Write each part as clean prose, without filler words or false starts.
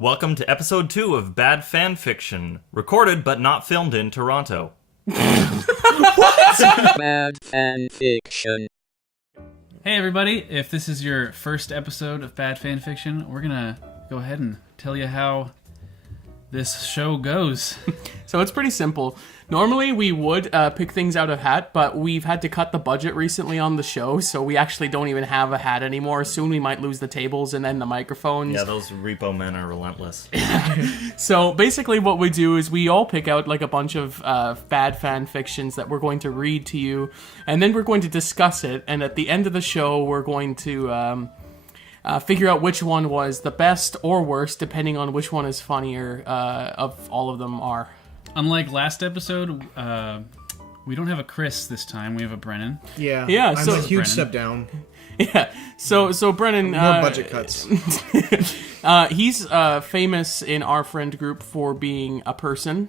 Welcome to episode 2 of Bad Fan Fiction, recorded but not filmed in Toronto. What? Bad Fan Fiction. Hey everybody, if this is your first episode of Bad Fan Fiction, we're gonna go ahead and tell you how this show goes. So it's pretty simple. Normally we would pick things out of hat, but we've had to cut the budget recently on the show, so we actually don't even have a hat anymore. Soon we might lose the tables and then the microphones. Yeah, those repo men are relentless. So basically what we do is we all pick out like a bunch of bad fan fictions that we're going to read to you, and then we're going to discuss it, and at the end of the show we're going to figure out which one was the best or worst, depending on which one is funnier of all of them are. Unlike last episode, we don't have a Chris this time, we have a Brennan. Yeah, I'm so a huge Brennan. step down. Yeah, so Brennan... More budget cuts. He's famous in our friend group for being a person.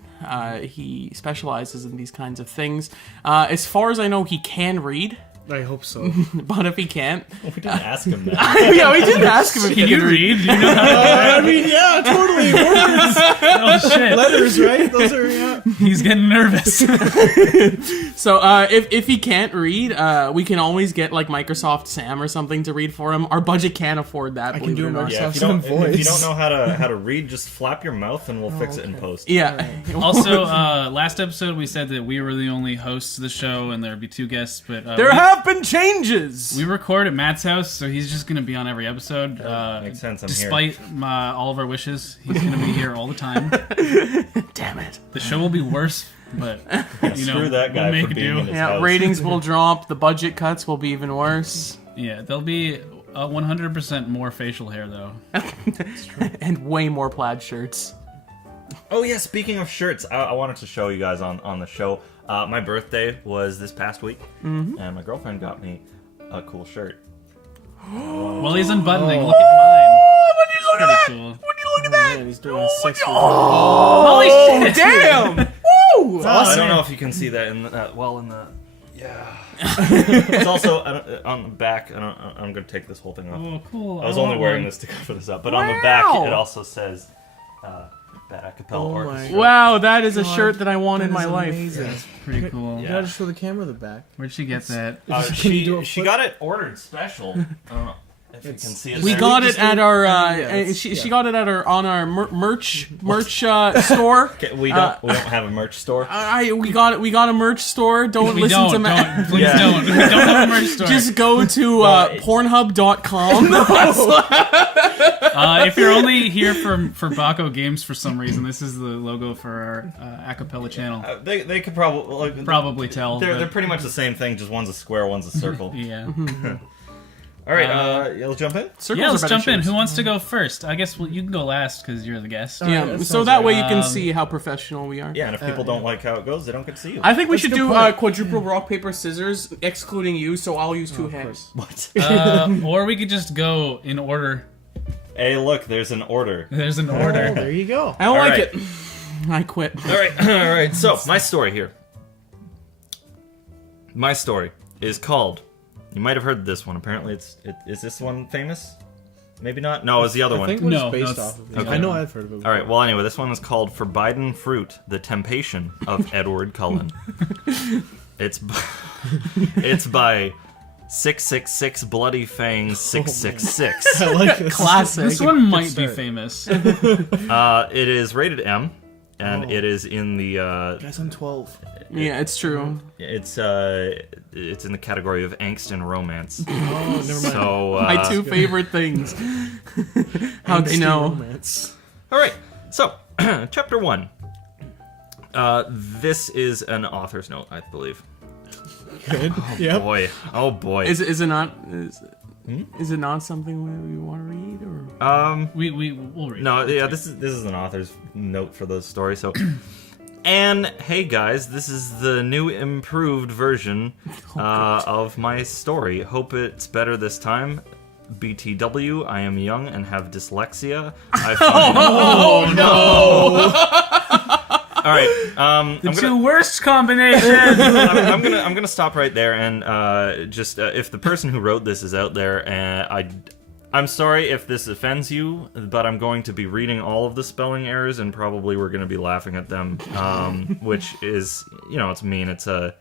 He specializes in these kinds of things. As far as I know, he can read. I hope so. But if he can't... We didn't ask him that. Yeah, we didn't ask him if he Can can you read. read? Do you know how I mean, yeah, totally. Words, Oh shit, letters, right? Those are, yeah. he's getting nervous. So if he can't read, we can always get like Microsoft Sam or something to read for him. Our budget can't afford that. I can believe do it or a not. Microsoft Yeah, if you don't know how to read, just flap your mouth and we'll fix it in post. Yeah. Also, last episode we said that we were the only hosts of the show and there'd be 2 guests, but There have been changes. we record at Matt's house, so he's just gonna be on every episode. Makes sense, I'm despite all of our wishes, he's gonna be here all the time. Damn it. The show will be worse, but you know, Screw that guy we'll make for it being do. in his Yeah, house. ratings will drop. The budget cuts will be even worse. Yeah, there'll be 100% more facial hair though. And way more plaid shirts. Oh yeah, speaking of shirts, I wanted to show you guys on the show. My birthday was this past week, and my girlfriend got me a cool shirt. While he's unbuttoning, look at mine. Would you look Pretty at that? cool. Would you look at that? Man, he's doing a 6 Holy shit! Damn! Woo! I don't know if you can see that in the yeah. It's also on the back. I'm gonna take this whole thing off. Oh, cool. I was only wearing this to cover this up, but on the back Wow. it also says Bad CAPPELLA Oh my Orchestra. Wow, that is a God, shirt that I want in my life. Amazing. Pretty cool. You Yeah. gotta show the camera the back. Where'd she get that? Can you do a She flip? got it ordered special. I don't know if you can see it. We there. got it just at do- our. yeah, She got it at our merch store. Okay, we don't have a merch store. We got it. We got a merch store. Don't We listen don't, to me. please Yeah. don't. We don't have a merch store. Just go to Pornhub.com. If you're only here for BACO games for some reason, this is the logo for our acapella channel. They could probably Probably tell. They're but- pretty much the same thing. Just one's a square, one's a circle. yeah. All right, let's jump in. Circles Yeah, are let's better jump in. shapes. Who wants to go first? I guess you can go last because you're the guest. Yeah, that so sounds that right. way you can see how professional we are. Yeah, and if people don't like how it goes, they don't get to see you. I think we That's a should good do point. quadruple rock paper scissors, excluding you. So I'll use 2 hands. What? Or we could just go in order. Hey, look, there's an order. There's an Oh, order. there you go. I don't All like right. it. I quit. All right. So my story here. My story is called. You might have heard this one. Apparently, is this one famous? Maybe not. No, it was the other I one. think it was No, based it's- off of it. okay. I know I've heard of it. All right. Well, anyway, this one is called Forbiden Fruit: The Temptation of Edward Cullen. It's by 666 Bloody Fangs 666. I like this. Classic. This one might be start. famous. It is rated M, and it is in the Guys, I'm 12. Yeah, it's true. it's in the category of angst and romance. Oh, never mind. So My 2 favorite things. How'd they Angsty know? romance. all right. So chapter 1. This is an author's note, I believe. Good. Yep. Boy, oh boy. Is it not? Is it not something we want to read or? We'll read. No, yeah, this is an author's note for the story. So, and hey guys, this is the new improved version of my story. Hope it's better this time. BTW, I am young and have dyslexia. I find... Oh no! All right, I'm Two gonna worst combinations. I'm gonna stop right there and just if the person who wrote this is out there, I'm sorry if this offends you, but I'm going to be reading all of the spelling errors, and probably we're going to be laughing at them, which is, it's mean. It's a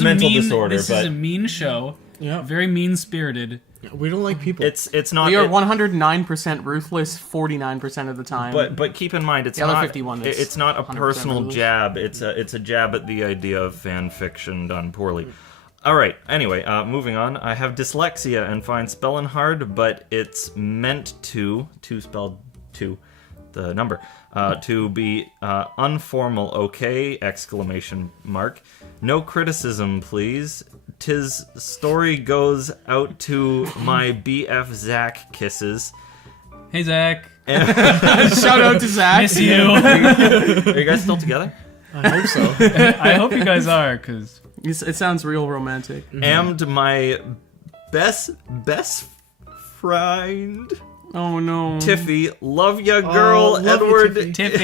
mental disorder. This is a mean show. Yeah. Very mean-spirited. We don't like people. It's not. We are 109% ruthless 49% of the time. But keep in mind, it's The other not. 51 is It's not a 100% personal ruthless. jab. It's a jab at the idea of fan fiction done poorly. All right. Anyway, moving on. I have dyslexia and find spelling hard, but it's meant to spelled two, the number, to be unformal. Okay! Exclamation mark. No criticism, please. 'Tis story goes out to my BF Zach kisses. Hey, Zach. Shout out to Zach. Miss you. Are you guys still together? I hope so. I hope you guys are, because... It sounds real romantic. And my best friend Oh no. Tiffy, love ya girl, love you, Edward. Tiffy. Tiffy,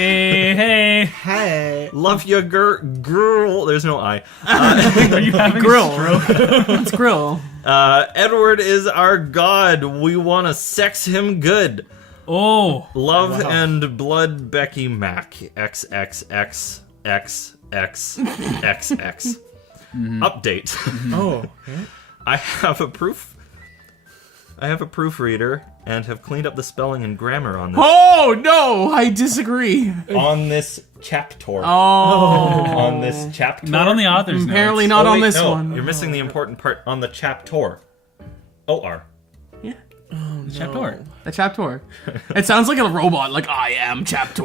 hey. Hey. Love ya girl. There's no I. Are you having Grill. a stroke? It's Grill. Edward is our god. We wanna sex him good. Oh. Love Wow. and blood, Becky Mac. XXXXXXX. Update. Oh. Okay. I have a proofreader and have cleaned up the spelling and grammar on this Oh no, I disagree. on this chapter. Oh. On this chapter. Not on the author's Apparently notes. not Oh, on wait, this no, one. You're missing the important part on the chapter. OR. Yeah. The chapter. The chapter. It sounds like a robot, like I am chapter.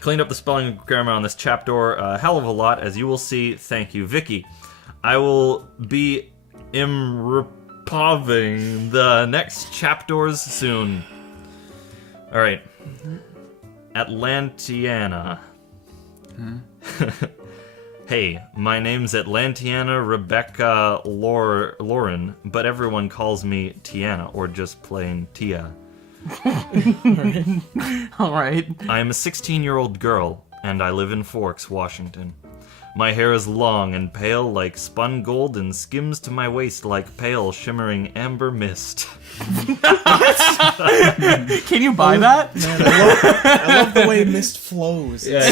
Cleaned up the spelling and grammar on this chapter a hell of a lot, as you will see. Thank you, Vicky. I will be improving the next chapters soon. All right. Atlantiana. Hey, my name's Atlantiana Rebecca Lauren, but everyone calls me Tiana, or just plain Tia. All right. I am a 16-year-old girl, and I live in Forks, Washington. My hair is long and pale like spun gold and skims to my waist like pale, shimmering amber mist. Can you buy that? Man, I love the way mist flows. Yeah,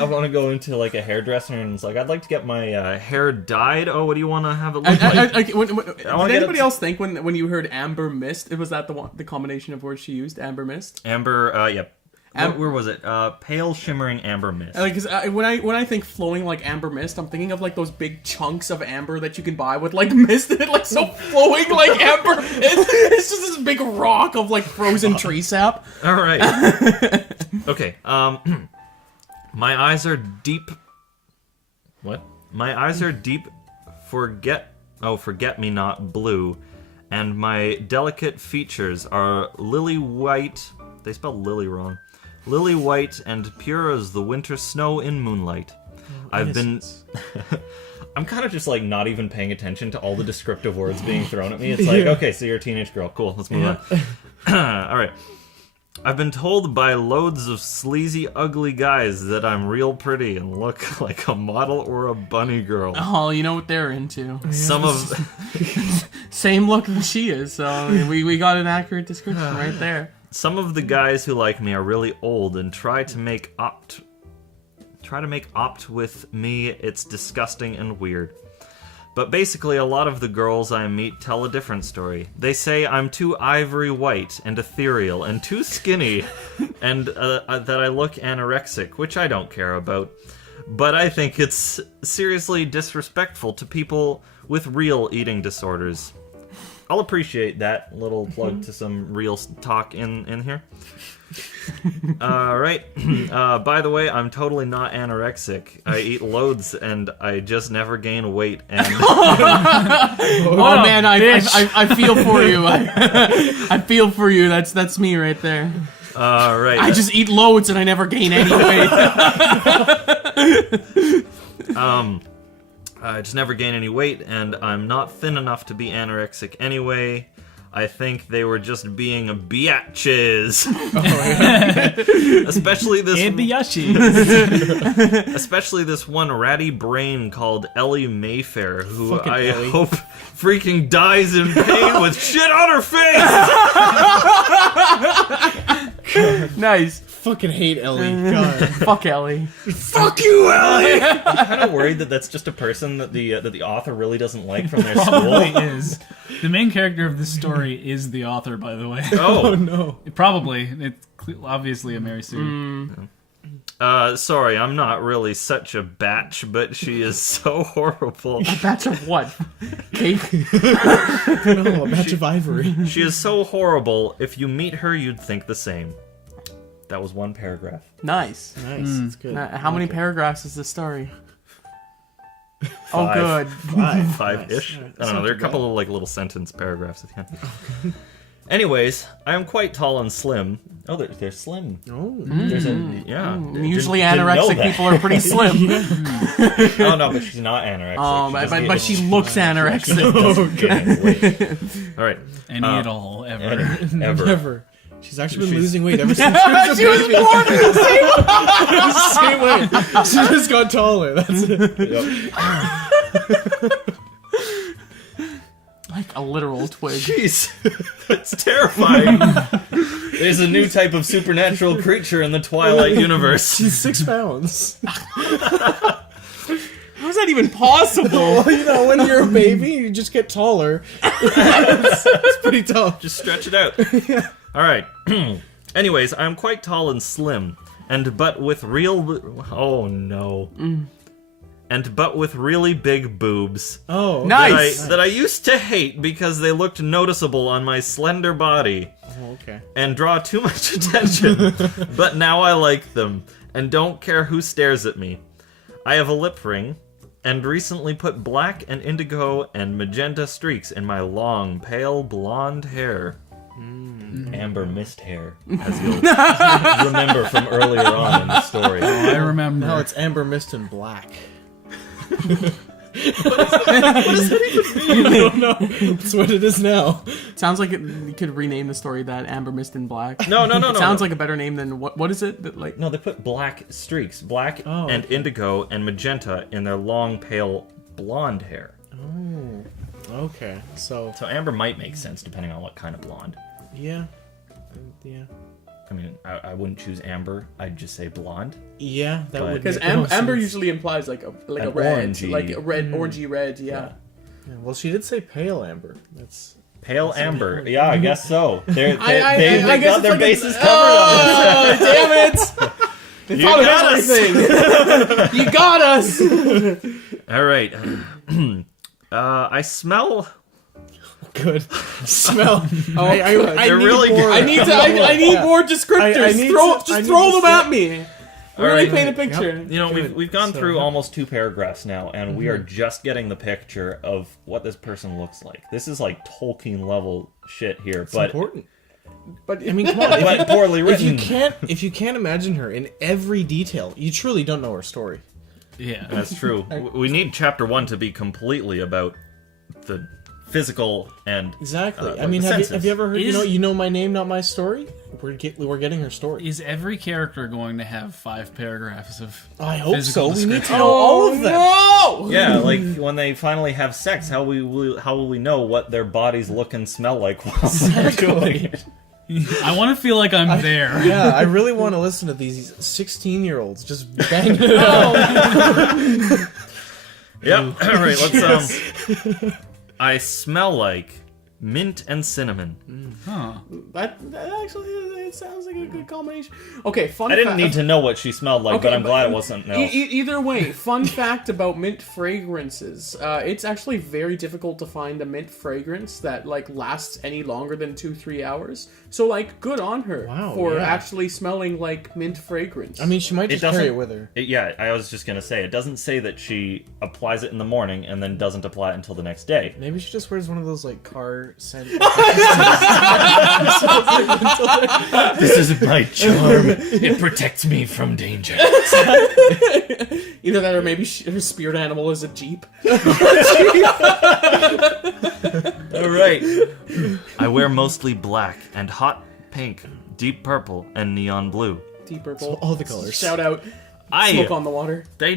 I want to go into like a hairdresser and it's like, I'd like to get my hair dyed. Oh, what do you want to have it look like? Did wanna get anybody it- else think when you heard amber mist, was that the combination of words she used, amber mist? Amber, yep. Where was it? Pale, shimmering amber mist. Like, 'cause when I think flowing like amber mist, I'm thinking of like those big chunks of amber that you can buy with like mist in it, like so flowing like amber mist. It's just this big rock of like frozen tree sap. All right. Okay. My eyes are deep. What? My eyes are deep. Forget me not blue, and my delicate features are lily white. They spelled lily wrong. Lily white and pure as the winter snow in moonlight. I've been. I'm kind of just like not even paying attention to all the descriptive words being thrown at me. It's like, okay, so you're a teenage girl. Cool, let's move on. All right. I've been told by loads of sleazy, ugly guys that I'm real pretty and look like a model or a bunny girl. Oh, you know what they're into. Some of Same look that she is, so we got an accurate description right there. some of the guys who like me are really old and try to make opt with me. It's disgusting and weird. But basically, a lot of the girls I meet tell a different story. They say I'm too ivory white and ethereal and too skinny and that I look anorexic, which I don't care about. But I think it's seriously disrespectful to people with real eating disorders. I'll appreciate that little plug to some real talk in here. Right. By the way, I'm totally not anorexic. I eat loads and I just never gain weight. And Oh man, I feel for you. I feel for you. That's me right there. right. I just eat loads and I never gain any weight. I just never gain any weight, and I'm not thin enough to be anorexic anyway. I think they were just being biatches. Especially this especially this one ratty brain called Ellie Mayfair, who Fucking I Ellie. hope freaking dies in pain with shit on her face. Nice. Fucking hate Ellie. God. Fuck Ellie. Fuck you, Ellie. I'm kind of worried that that's just a person that the author really doesn't like from their Probably school. is. The main character of this story is the author, by the way. Oh, No. Probably. It's obviously a Mary Sue. Sorry, I'm not really such a batch, but she is so horrible. A batch of what? Cake? No, a batch of ivory. She is so horrible. If you meet her, you'd think the same. That was one paragraph. Nice. Nice. It's good. How many paragraphs is this story? Oh, good. Five-ish. I don't know. There are a couple of like little sentence paragraphs at the end. Anyways, I am quite tall and slim. Oh, they're slim. Oh. There's a Usually didn't know anorexic that. people are pretty slim. Oh no, but she's not anorexic. But she looks anorexic. Okay. All right. Any at all, ever. Ever. Never. She's actually been losing weight ever since she was born. Same way. She just got taller. That's it. Yep. Like a literal twig. Jeez, that's terrifying. There's a new type of supernatural creature in the Twilight universe. She's 6 pounds. How is that even possible? Well, you know, when you're a baby, you just get taller. It's pretty tough. Just stretch it out. All right. Anyways, I'm quite tall and slim, but with really big boobs. Oh, Nice. That I used to hate because they looked noticeable on my slender body Oh, okay. and draw too much attention. But now I like them and don't care who stares at me. I have a lip ring and recently put black and indigo and magenta streaks in my long, pale blonde hair. Amber mist hair, as you'll remember from earlier on in the story. I remember. No, it's amber mist and black. I don't know. That's what it is now. Sounds like you could rename the story that Amber Mist in Black. No. It sounds like a better name than what is it? That, like No, they put black streaks, black Oh, and okay. indigo and magenta in their long, pale blonde hair. Oh, okay. So, So amber might make sense depending on what kind of blonde. yeah. Yeah. I mean, I wouldn't choose amber. I'd just say blonde. Yeah, that But- would because make the most amber sense. usually implies like a An red, orangey- like a red, orangey red. Yeah. Yeah, well, she did say pale amber. That's... Pale amber. Yeah, I guess so. They I guess got it's their like bases a, oh, covered on damn it! You got us! Everything. You got us. All right. I smell. Good. Smell. Oh, I They're need really more- good. I need Yeah. more descriptors. I need throw to- I need throw to them see- at me. All Really right. paint a picture. You know, Good. we've gone So- through almost 2 paragraphs now, and we are just getting the picture of what this person looks like. This is like Tolkien level shit here, It's but important. But I mean, come on. but poorly If written. you can't imagine her in every detail, you truly don't know her story. Yeah. That's true. We need chapter 1 to be completely about the physical and Exactly. I like mean, the have senses. you ever heard? Is- You know my name, not my story. We're getting her story. Is every character going to have 5 paragraphs of I hope physical so. We need to description? know all of them. No! Yeah, like when they finally have sex, how will we know what their bodies look and smell like while they're doing it? I want to feel like I'm there. Yeah, I really want to listen to these 16-year-olds just banging it out. Yep. All right. Let's. I smell like mint and cinnamon. Huh. That actually it sounds like a good combination. Okay, fun. I didn't need to know what she smelled like, Okay, but I'm glad it wasn't. No. Either way, fun fact about mint fragrances: it's actually very difficult to find a mint fragrance that like lasts any longer than 2-3 hours. So like, good on her Wow, for yeah. actually smelling like mint fragrance. I mean, she might It just carry doesn't- it with her. Yeah, I was just gonna say it doesn't say that she applies it in the morning and then doesn't apply it until the next day. Maybe she just wears one of those like car scent. This is my charm. It protects me from danger. Either that or maybe her spirit animal is a jeep. All right. I wear mostly black and hot pink, deep purple, and neon blue. Deep purple. All the colors. Shout out. Smoke on the water. They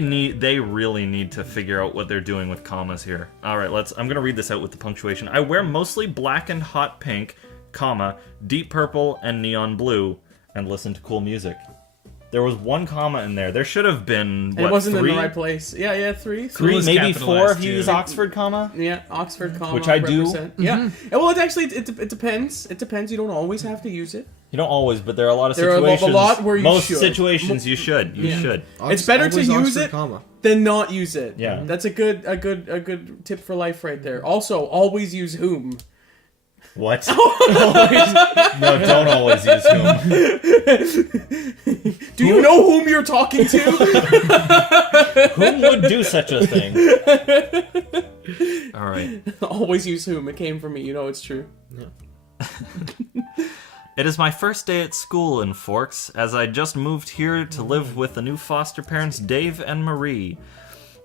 really need to figure out what they're doing with commas here. All right, I'm going to read this out with the punctuation. I wear mostly black and hot pink, comma, deep purple and neon blue, and listen to cool music. There was one comma in there. There should have been, It wasn't 3? in the right place. Yeah, three. Three, was maybe 4 if capitalized, you too. use Oxford comma. Yeah, Oxford comma. Which I do. represent. Yeah. And, well, it actually it depends. It depends. You don't always have to use it. You don't always, but there are a lot of There are a situations. lot where you most should. situations you should. You should. It's better to Always use Oxford it comma. than not use it. Yeah. That's a good tip for life right there. Also, always use whom. What? No, don't always use whom. Do you know whom you're talking to? Who would do such a thing? All right. Always use whom. It came from me. You know it's true. It is my first day at school in Forks, as I just moved here to live with the new foster parents, Dave and Marie.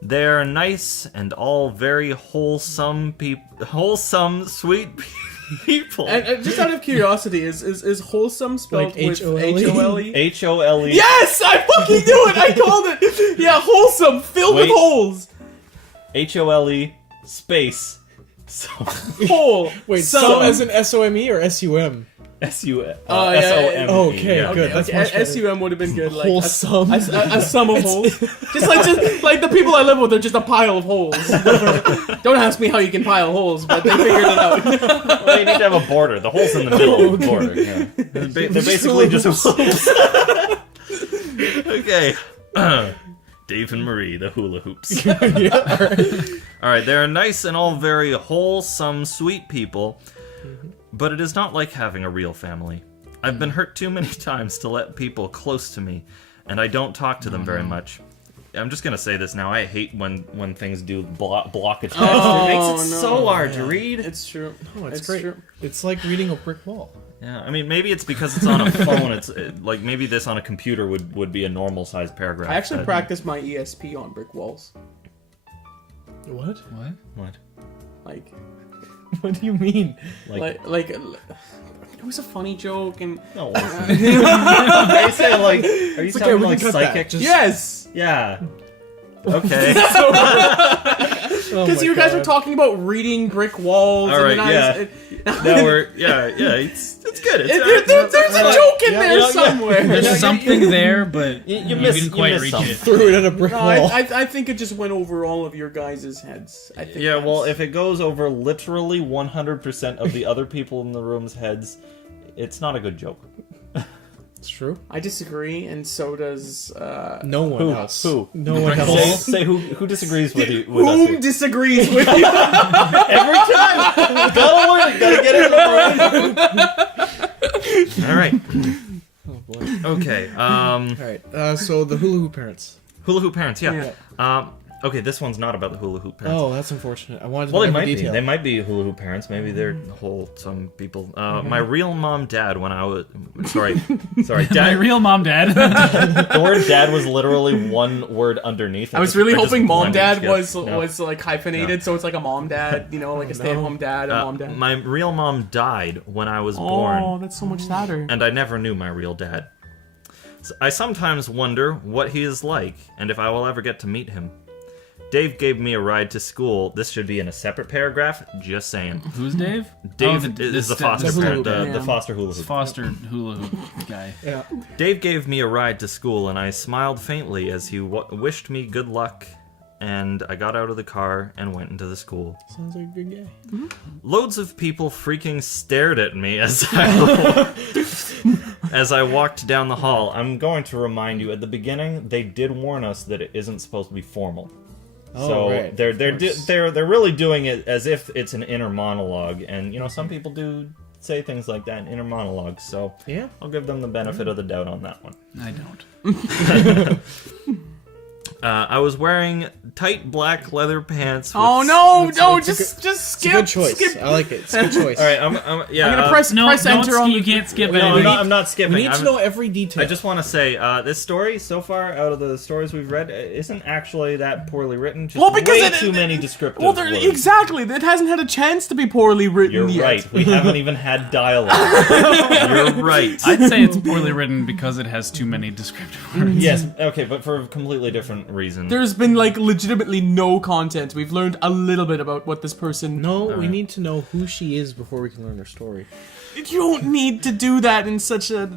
They are nice and all very wholesome, sweet people. And just out of curiosity, is wholesome spelled Like with H-O-L-E? H-O-L-E? H-O-L-E. Yes! I fucking knew it! I called it! Yeah, wholesome, filled with Wait. holes. H-O-L-E space. Hole. Wait, Some. some as in S-O-M-E or S-U-M? S-U-M. Oh, yeah, S-O-M-E. okay, yeah, good. yeah. That's much better. S-U-M would have been good. Like Wholesome. A sum of holes. Just like the people I live with are just a pile of holes. Don't ask me how you can pile holes, but they figured it out. Well, you need to have a border. The hole's in the middle of the border. Yeah. They're basically just holes. Okay. Dave and Marie, the hula hoops. All right, they're nice and all very wholesome, sweet people, but it is not like having a real family. I've been hurt too many times to let people close to me, and I don't talk to them very much. I'm just gonna say this now. I hate when things do block a text. It makes it so hard to read. It's true. Oh, it's It's great. true. It's like reading a brick wall. Yeah, I mean, maybe it's because it's on a phone. Like maybe this on a computer would be a normal sized paragraph. I actually but- practiced my ESP on brick walls. What? What? What? Like, What do you mean? like, it was a funny joke, and No. Are you saying like? Are you okay, sounding we like can cut that. psychic? Just- yes, Yeah. Okay. because you guys were talking about reading brick walls. All and right, then Now we're yeah. It's good. There's a joke in there yeah. somewhere. There's something there, but You you missed- didn't you quite missed reach something. it. Threw it at a brick No, wall. I think it just went over all of your guys' heads. I think Yeah. Well, that's- if it goes over literally 100% of the other people in the room's heads, it's not a good joke. It's true. I disagree, and so does No one Who? else. Who? No one Brick else. wall? Say who disagrees with you with us whom here? disagrees with you. Every time. Gotta learn it. Gotta get it in the room. All right. Oh boy. Okay. All right. So the hula hoop parents. Hula hoop parents. Yeah. Yeah. Okay. This one's not about the hula hoop parents. Oh, that's unfortunate. I wanted to Well, they know might every be. detail. They might be hula hoop parents. Maybe they're wholesome people. My real mom, dad, when I was sorry, My dad. real mom, dad. The word dad was literally one word underneath. I was really hoping mom dad was No. like hyphenated, so it's like a mom dad, you know, like a stay-at-home dad, a mom dad. My real mom died when I was Oh, born, that's so much sadder. and I never knew my real dad. I sometimes wonder what he is like, and if I will ever get to meet him. Dave gave me a ride to school. This should be in a separate paragraph. Just saying. Who's Dave? Dave Oh, is the the foster hula parent, hoop, the foster hula hoop. foster hula hoop guy. Yeah. Dave gave me a ride to school, and I smiled faintly as he wished me good luck, and I got out of the car and went into the school. Sounds like a good guy. Loads of people freaking stared at me as I walked down the hall. I'm going to remind you, at the beginning, they did warn us that it isn't supposed to be formal. Oh, So right. they're really doing it as if it's an inner monologue, and you know some people do say things like that in inner monologues. So Yeah. I'll give them the benefit of the doubt on that one. I don't. I was wearing tight black leather pants. With Oh no, no, it's just It's skip. a good choice. Skip. I like it. It's a good choice. All right, I'm I'm gonna press No, enter on. you can't skip No, anything. I'm not skipping. We need to know every detail. I just want to say, this story, so far, out of the stories we've read, isn't actually that poorly written. Just Well, because way too many descriptive Well, words. exactly. It hasn't had a chance to be poorly written You're yet. right. We haven't even had dialogue. You're right. I'd say it's poorly written because it has too many descriptive words. Yes, okay, but for a completely different reason. There's been like legitimately no content. We've learned a little bit about what this person. No, we need to know who she is before we can learn her story. You don't need to do that in such a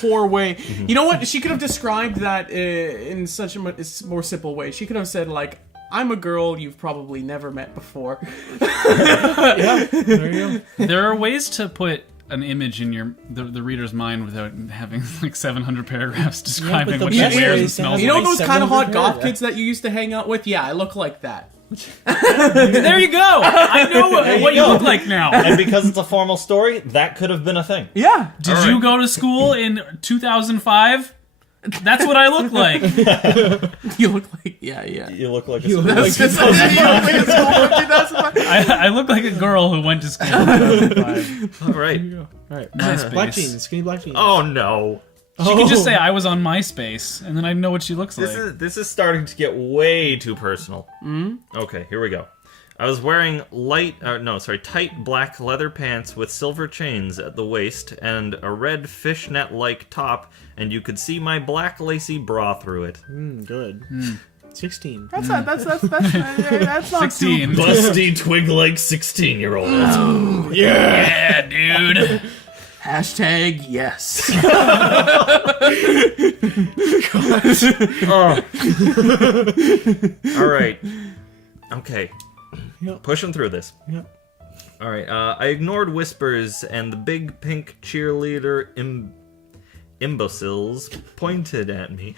poor way. You know what? She could have described that in such a more simple way. She could have said like, "I'm a girl you've probably never met before." Yeah, there you go. There are ways to put an image in the reader's mind without having like 700 paragraphs describing the what she best wears way and is to smells have, You know like. those kind of hot 700 goth yeah. kids that you used to hang out with? Yeah, I look like that. There you go! I know what you go. look like now. And because it's a formal story, that could have been a thing. Yeah. Did you go to school in 2005? That's what I look like. You look like yeah. You look like a You look school- like That's just, you look like a school kid, that's what- I look like a girl who went to school in 2005. All right. Alright. MySpace. Black jeans, skinny black jeans. Oh no. She could just say I was on MySpace, and then I'd know what she looks like. This is starting to get way too personal. Okay, here we go. I was wearing tight black leather pants with silver chains at the waist and a red fishnet-like top, and you could see my black lacy bra through it. Good. 16. That's not that's not 16. Busty twig-like 16-year-old. Yeah, dude. Hashtag yes. All right. Okay. Yep. Pushing through this. Yep. All right. I ignored whispers, and the big pink cheerleader imbeciles pointed at me.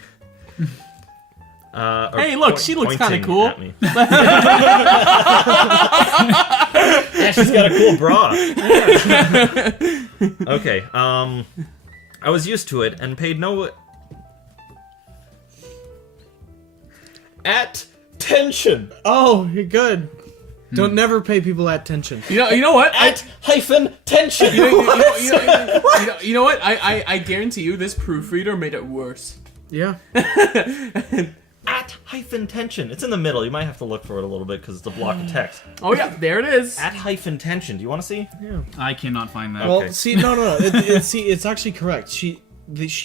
Hey, look, she looks kinda pointing cool. at me. Yeah, she's got a cool bra. Okay. I was used to it and paid no attention. Oh, you're good. Don't never pay people attention. You know what? Tension. You know what? I guarantee you this proofreader made it worse. Yeah. @tension. It's in the middle. You might have to look for it a little bit because it's a block of text. Oh yeah, there it is. @tension. Do you want to see? I cannot find that. Well, Okay. see, no. It's actually correct. She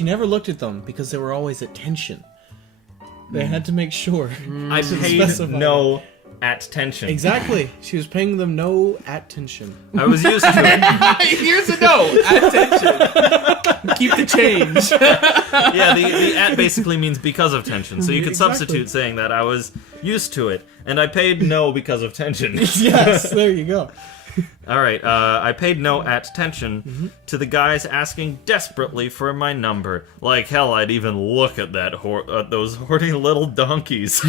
never looked at them because they were always at tension. They had to make sure. I paid specify. no @tension. Exactly. She was paying them no attention. I was used to it. Here's a note. Attention. Keep the change. Yeah, the at basically means because of tension. So you could Exactly. substitute saying that I was used to it, and I paid no because of tension. Yes, there you go. All right, I paid no attention to the guys asking desperately for my number. Like hell, I'd even look at those horny little donkeys.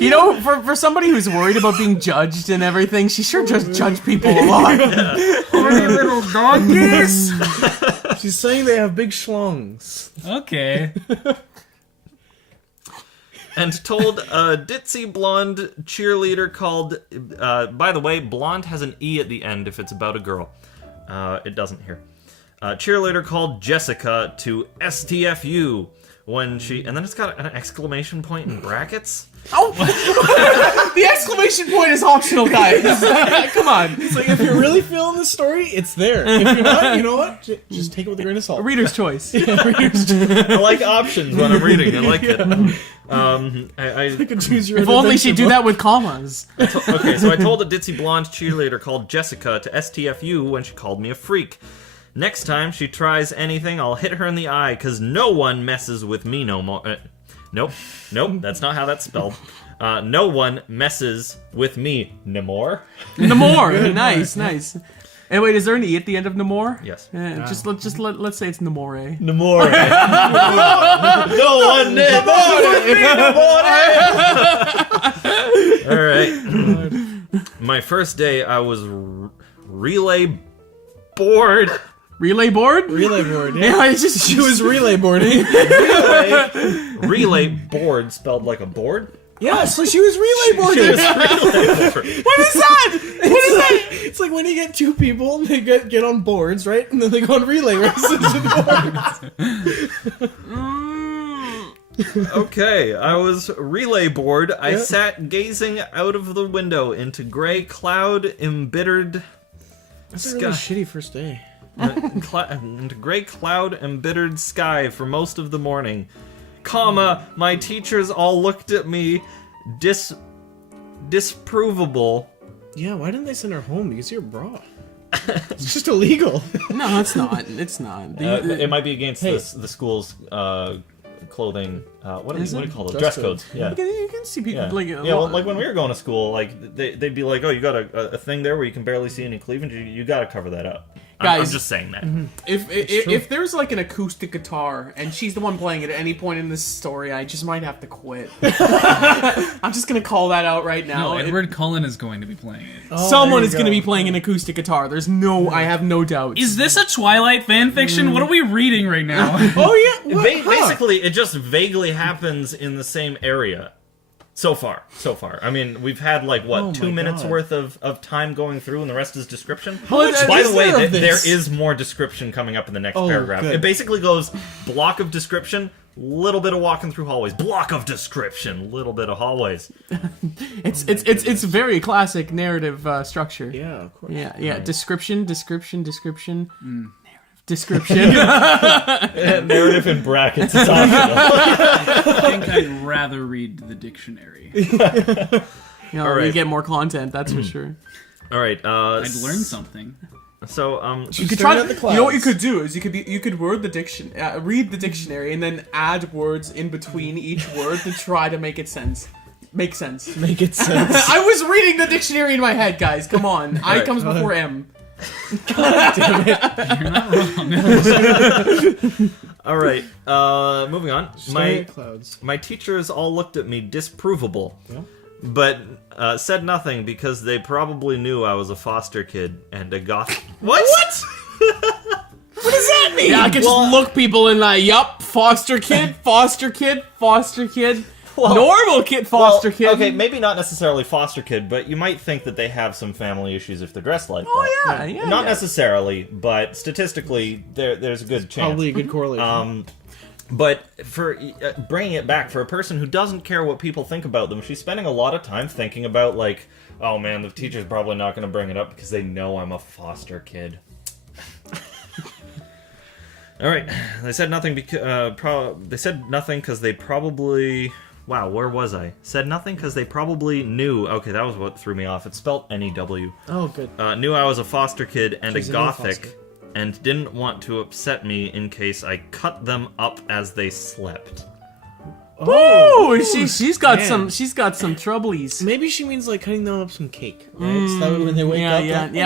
You know, for somebody who's worried about being judged and everything, she sure does judge people a lot. Horny little donkeys. She's saying they have big schlongs. Okay. And told a ditzy blonde cheerleader called. By the way, blonde has an E at the end if it's about a girl. It doesn't here. Cheerleader called Jessica to STFU when she. And then it's got an exclamation point in brackets. Oh, the exclamation point is optional, guys. Come on. It's like, if you're really feeling the story, it's there. If you're not, you know what? Just take it with a grain of salt. Reader's choice. I like options when I'm reading. I like it. You can choose your If only she'd do that with commas. Okay, so I told a ditzy blonde cheerleader called Jessica to STFU when she called me a freak. Next time she tries anything, I'll hit her in the eye, because no one messes with me no more. Nope, that's not how that's spelled. No one messes with me no more. Namor. Nice. And wait, is there an E at the end of Namor? Yes. Let's say it's Namore. Namor. No one Namor. All right. My first day, I was relay bored. Relay board? Relay board. Yeah, Yeah, it's just she was relay boarding. Relay board spelled like a board. Yeah, so she was relay boarding. What is that? What is that? It's like when you get two people and they get on boards, right? And then they go on relay races with boards. Okay, I was relay bored. I sat gazing out of the window into gray cloud embittered That's a really shitty first day. into gray cloud embittered sky for most of the morning. Comma, my teachers all looked at me disprovable. Yeah, why didn't they send her home? Because you're a bra. It's just illegal. No, it's not. It's not. It might be against Hey. the school's clothing. What do you call those? Dress Dress codes. Yeah. You can see people Yeah. like Well, like when we were going to school, like they'd be like, "Oh, you got a thing there where you can barely see any cleavage. You got to cover that up." I'm Guys. just saying that. if there's like an acoustic guitar and she's the one playing it at any point in this story, I just might have to quit. I'm just gonna call that out right now. No, Edward Cullen is going to be playing it. Someone there is you gonna go. be playing an acoustic guitar. I have no doubt. Is this a Twilight fanfiction? What are we reading right now? Oh yeah. What? Basically, it just vaguely happens in the same area. So far. I mean, we've had like what, Oh 2 my minutes God. worth of time going through, and the rest is description. much By is the way, there of there this? is more description coming up in the next Oh, paragraph. good. It basically goes block of description, little bit of walking through hallways, block of description, little bit of hallways. It's very classic narrative structure. Yeah, of course. Yeah. Description. Description. Narrative in brackets. It's optional. I think I'd rather read the dictionary. You know, All we right. get more content, that's for sure. All right. I'd learn something. So You could Staring try at the to, you know what you clouds. could do is you could read the dictionary and then add words in between each word to try to make sense. Make it sense. I was reading the dictionary in my head, guys. Come on, I right. comes before M. You're not wrong. all right. Moving on. Staring at clouds. My teachers all looked at me disprovable, Yeah. but said nothing because they probably knew I was a foster kid and a goth. What? What does that mean? Yeah, I can just look people in like, yup, foster kid, normal kid, foster kid. Okay, maybe not necessarily foster kid, but you might think that they have some family issues if they're dressed like that. Oh yeah. Not necessarily, but statistically, there's a good chance. Probably a good correlation. But for bringing it back, for a person who doesn't care what people think about them, she's spending a lot of time thinking about, like, oh man, the teacher's probably not going to bring it up because they know I'm a foster kid. All right, they said nothing because they probably. Wow, where was I? Said nothing because they probably knew. Okay, that was what threw me off. It's spelled N-E-W. Oh, good. Knew I was a foster kid and She's a a new gothic, foster. and didn't want to upset me in case I cut them up as they slept. Oh, she's got man. some troublies. Maybe she means like cutting them up some cake, right? So that way when they wake up,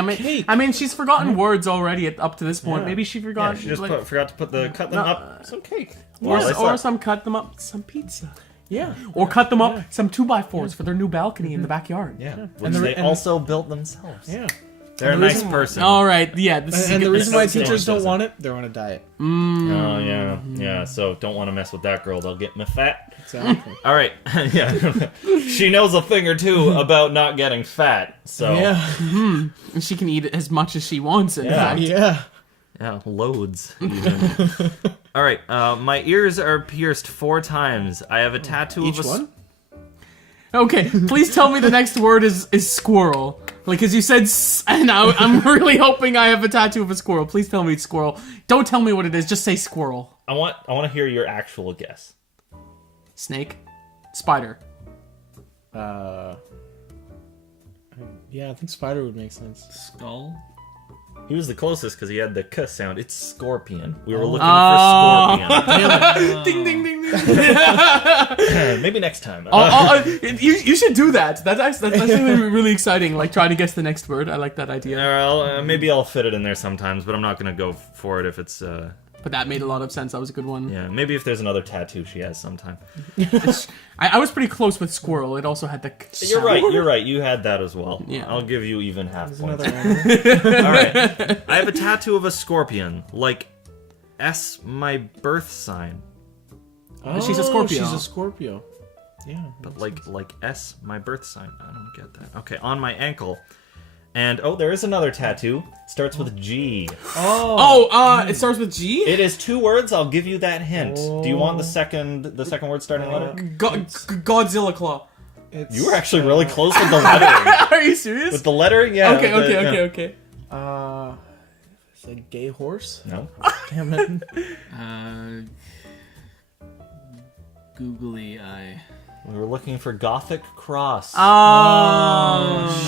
like, cake. I mean, she's forgotten words already up to this point. Yeah. Maybe she Yeah, forgot. she just like, forgot to put the cut them up some cake. or, While they or slept. some cut them up some pizza. yeah. Or cut them up some 2x4s for their new balcony in the backyard. Yeah, which And the- they and- also built themselves. Yeah. They're a And the nice reason- person. All right, yeah. This is And the reason why That's the teachers one, don't doesn't want it, they're on a diet. Oh yeah. So don't want to mess with that girl. They'll get me fat. Exactly. All right. Yeah. She knows a thing or two about not getting fat. So Yeah. and she can eat it as much as she wants. In fact. Yeah. Yeah, loads. Even. All right. My ears are pierced 4 times. I have a tattoo Each of a one? Okay, please tell me the next word is squirrel. Like, as you said, and I'm really hoping I have a tattoo of a squirrel. Please tell me it's squirrel. Don't tell me what it is. Just say squirrel. I want to hear your actual guess. Snake. Spider. Yeah, I think spider would make sense. Skull? He was the closest because he had the k sound. It's scorpion. We were looking for scorpion. Ding ding ding ding. Maybe next time. You should do that. That's actually really exciting. Like trying to guess the next word. I like that idea. Maybe I'll fit it in there sometimes, but I'm not gonna go for it if it's. But that made a lot of sense. That was a good one. Yeah, maybe if there's another tattoo she has sometime. I was pretty close with squirrel. It also had the. You're right. You had that as well. Yeah. I'll give you even half There's points. another one. All right. I have a tattoo of a scorpion, like S, my birth sign, She's a Scorpio. She's a Scorpio. Yeah. but like S, my birth sign. I don't get that. Okay, on my ankle, and there is another tattoo. It starts with G. It starts with G. It is 2 words. I'll give you that hint. Do you want the second word starting letter? Godzilla claw. You were actually really close with the lettering. Are you serious? With the lettering, yeah. Okay. It's a gay horse. No. Damn it. Googly eye. We were looking for Gothic Cross. Oh.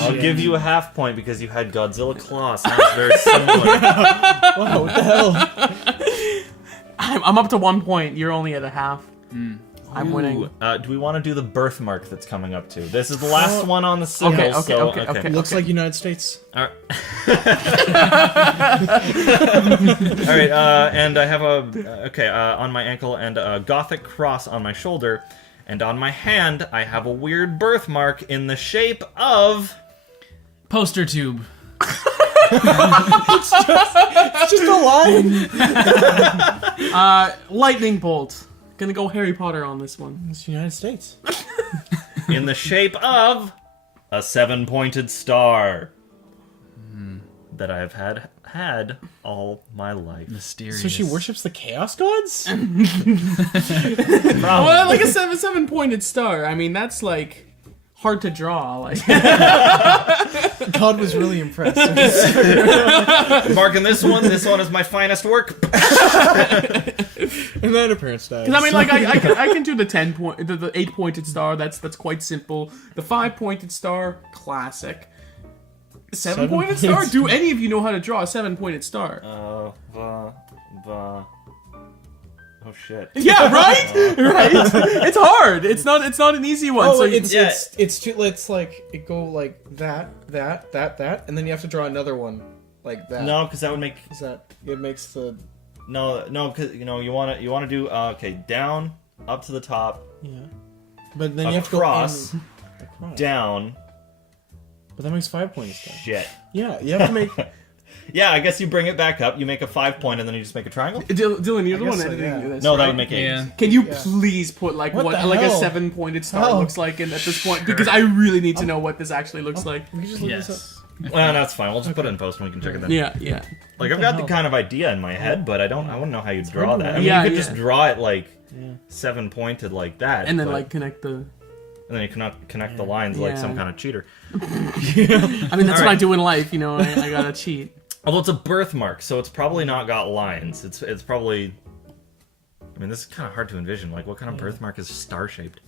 I'll give you a half point because you had Godzilla Claw. Sounds very similar. Wow, what the hell? I'm up to 1 point. You're only at a half. I'm winning. Do we want to do the birthmark that's coming up too? This is the last one on the seal. Okay. It looks like United States. All right. All right, and I have on my ankle and a Gothic cross on my shoulder, and on my hand I have a weird birthmark in the shape of Poster tube. It's just a line. Lightning bolt. Gonna go Harry Potter on this one. It's United States. in the shape of a 7-pointed star that I have had all my life. Mysterious. So she worships the Chaos Gods? Well, like a 7-pointed star. I mean, that's like hard to draw. Like God was really impressed. Marking this one is my finest work. And then her parents died. Because I mean, like I can do the 8-pointed star. That's quite simple. The 5-pointed star, classic. 7-pointed star? Do any of you know how to draw a 7-pointed star? Oh shit. Yeah, right. Right. It's hard. It's not an easy one. Oh, so it's like it go like that, and then you have to draw another one like that. No, because that would make it makes the no, because you want to do down, up to the top, yeah. But then you have across, to go across. down. But that makes 5 points. Shit. Yeah, you have to make. Yeah, I guess you bring it back up. You make a 5-point, and then you just make a triangle. Dylan, you're the one so, editing yeah. this. No, right? that would make 8. Yeah. Can you please put like What what the like a hell? 7-pointed star How? looks like at this point? Because I really need to know what this actually looks like. We can just look this Yes. Well, that's fine. We'll just put it in post, and we can check it then. Yeah. Like I've got the kind of idea in my head, but I wouldn't know how you draw that. I mean, Yeah, you could yeah. just draw it like 7-pointed like that, And then but- like connect the. and then you cannot connect the lines like Yeah. some kind of cheater. I mean, that's what I Alright. do in life. You know, I gotta cheat. Although it's a birthmark, so it's probably not got lines. It's probably. I mean, this is kind of hard to envision. Like, what kind of birthmark is star-shaped?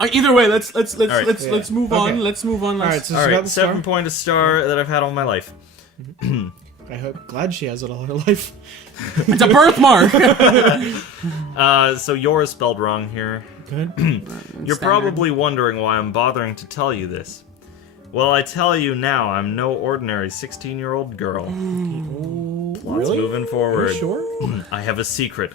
Either way, let's move Yeah. on. Okay. Let's move on. All right, so All she's got right, the star. 7-pointed star that I've had all my life. I hope glad she has it all her life. It's a birthmark. So yours spelled wrong here. Good. You're probably wondering why I'm bothering to tell you this. Well, I tell you now, I'm no ordinary 16-year-old girl. Plots moving forward. Sure. I have a secret,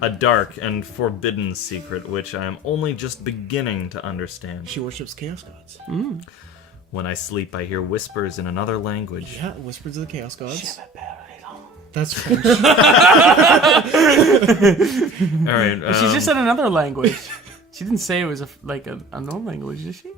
a dark and forbidden secret, which I am only just beginning to understand. She worships Chaos Gods. When I sleep, I hear whispers in another language. Yeah, Whispers of the Chaos Gods. That's French. All right. She just said another language. She didn't say it was a known language, did she?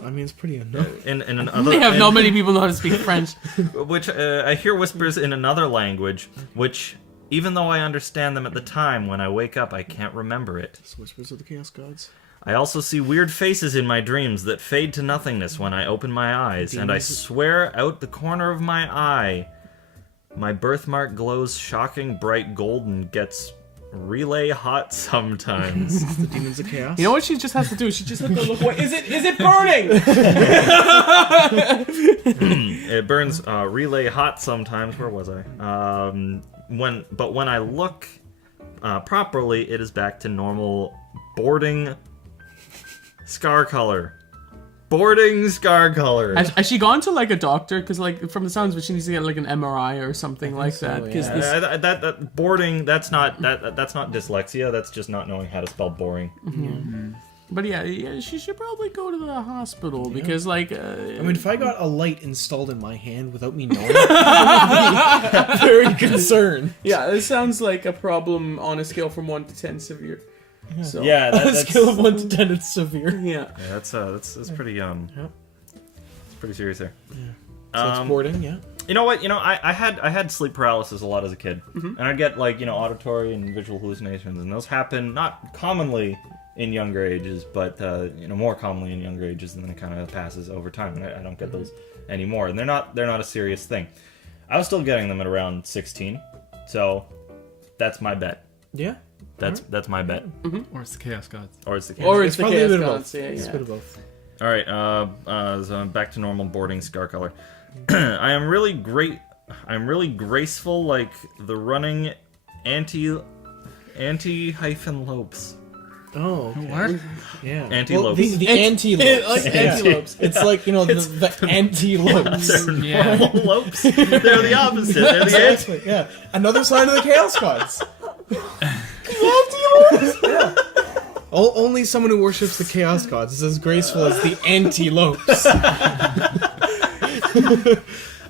I mean, it's pretty unknown. in another. They have not many people know how to speak French. Which I hear whispers in another language, which even though I understand them at the time, when I wake up, I can't remember it. It's Whispers of the Chaos Gods. I also see weird faces in my dreams that fade to nothingness when I open my eyes, and I swear out the corner of my eye, my birthmark glows shocking bright gold and gets relay hot sometimes. The Demons of Chaos. You know what she just has to do? She just has to look away. Is it burning? It burns relay hot sometimes. Where was I? When I look properly, it is back to normal boarding scar color. boarding scar color. Has she gone to like a doctor? Because like from the sounds of it, she needs to get like an MRI or something like so, that. Because yeah. That boarding, that's not dyslexia. That's just not knowing how to spell boring. But yeah, she should probably go to the hospital because like. I mean, if I got a light installed in my hand without me knowing, I would be very concerned. Yeah, this sounds like a problem on a scale from 1 to 10 severe. So, Yeah, On a that's scale of 1 to 10, it's severe. yeah. yeah, that's pretty it's pretty serious there. So it's boarding, yeah. You know what? I had sleep paralysis a lot as a kid, and I'd get like auditory and visual hallucinations, and those happen not commonly in younger ages, but more commonly in younger ages, and then it kind of passes over time, and I don't get those anymore, and they're not a serious thing. I was still getting them at around 16, so that's my bet. Yeah. That's my bet. Or it's the Chaos Gods. Or it's the case. Or it's the probably a chaos bit of gods. both. Yeah, It's a yeah. bit of both. All right, so back to normal boarding scar color. I am really great. I'm really graceful, like the running anti-lopes. Oh, okay. What? Yeah. Antelopes. Well, the antelopes. Like antelopes. It's like, the antelopes. Yeah. Normal lopes. They're the opposite. They're the anti. Exactly, yeah. Another sign of the Chaos Gods. Yeah. Only someone who worships the Chaos Gods is as graceful as the antelopes.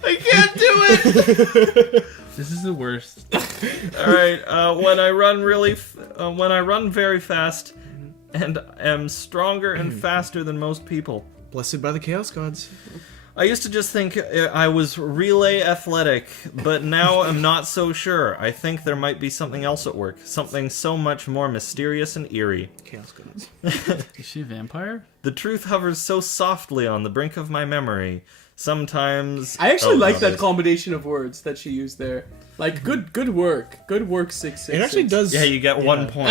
I can't do it. This is the worst. All right. When I run very fast, and am stronger and faster than most people. Blessed by the Chaos Gods. I used to just think I was relay athletic, but now I'm not so sure. I think there might be something else at work. Something so much more mysterious and eerie. Chaos Gods. Is she a vampire? The truth hovers so softly on the brink of my memory. Sometimes... I actually like that there's- combination of words that she used there. Like, good work. Good work, 666. It actually does. Yeah, you get 1 point.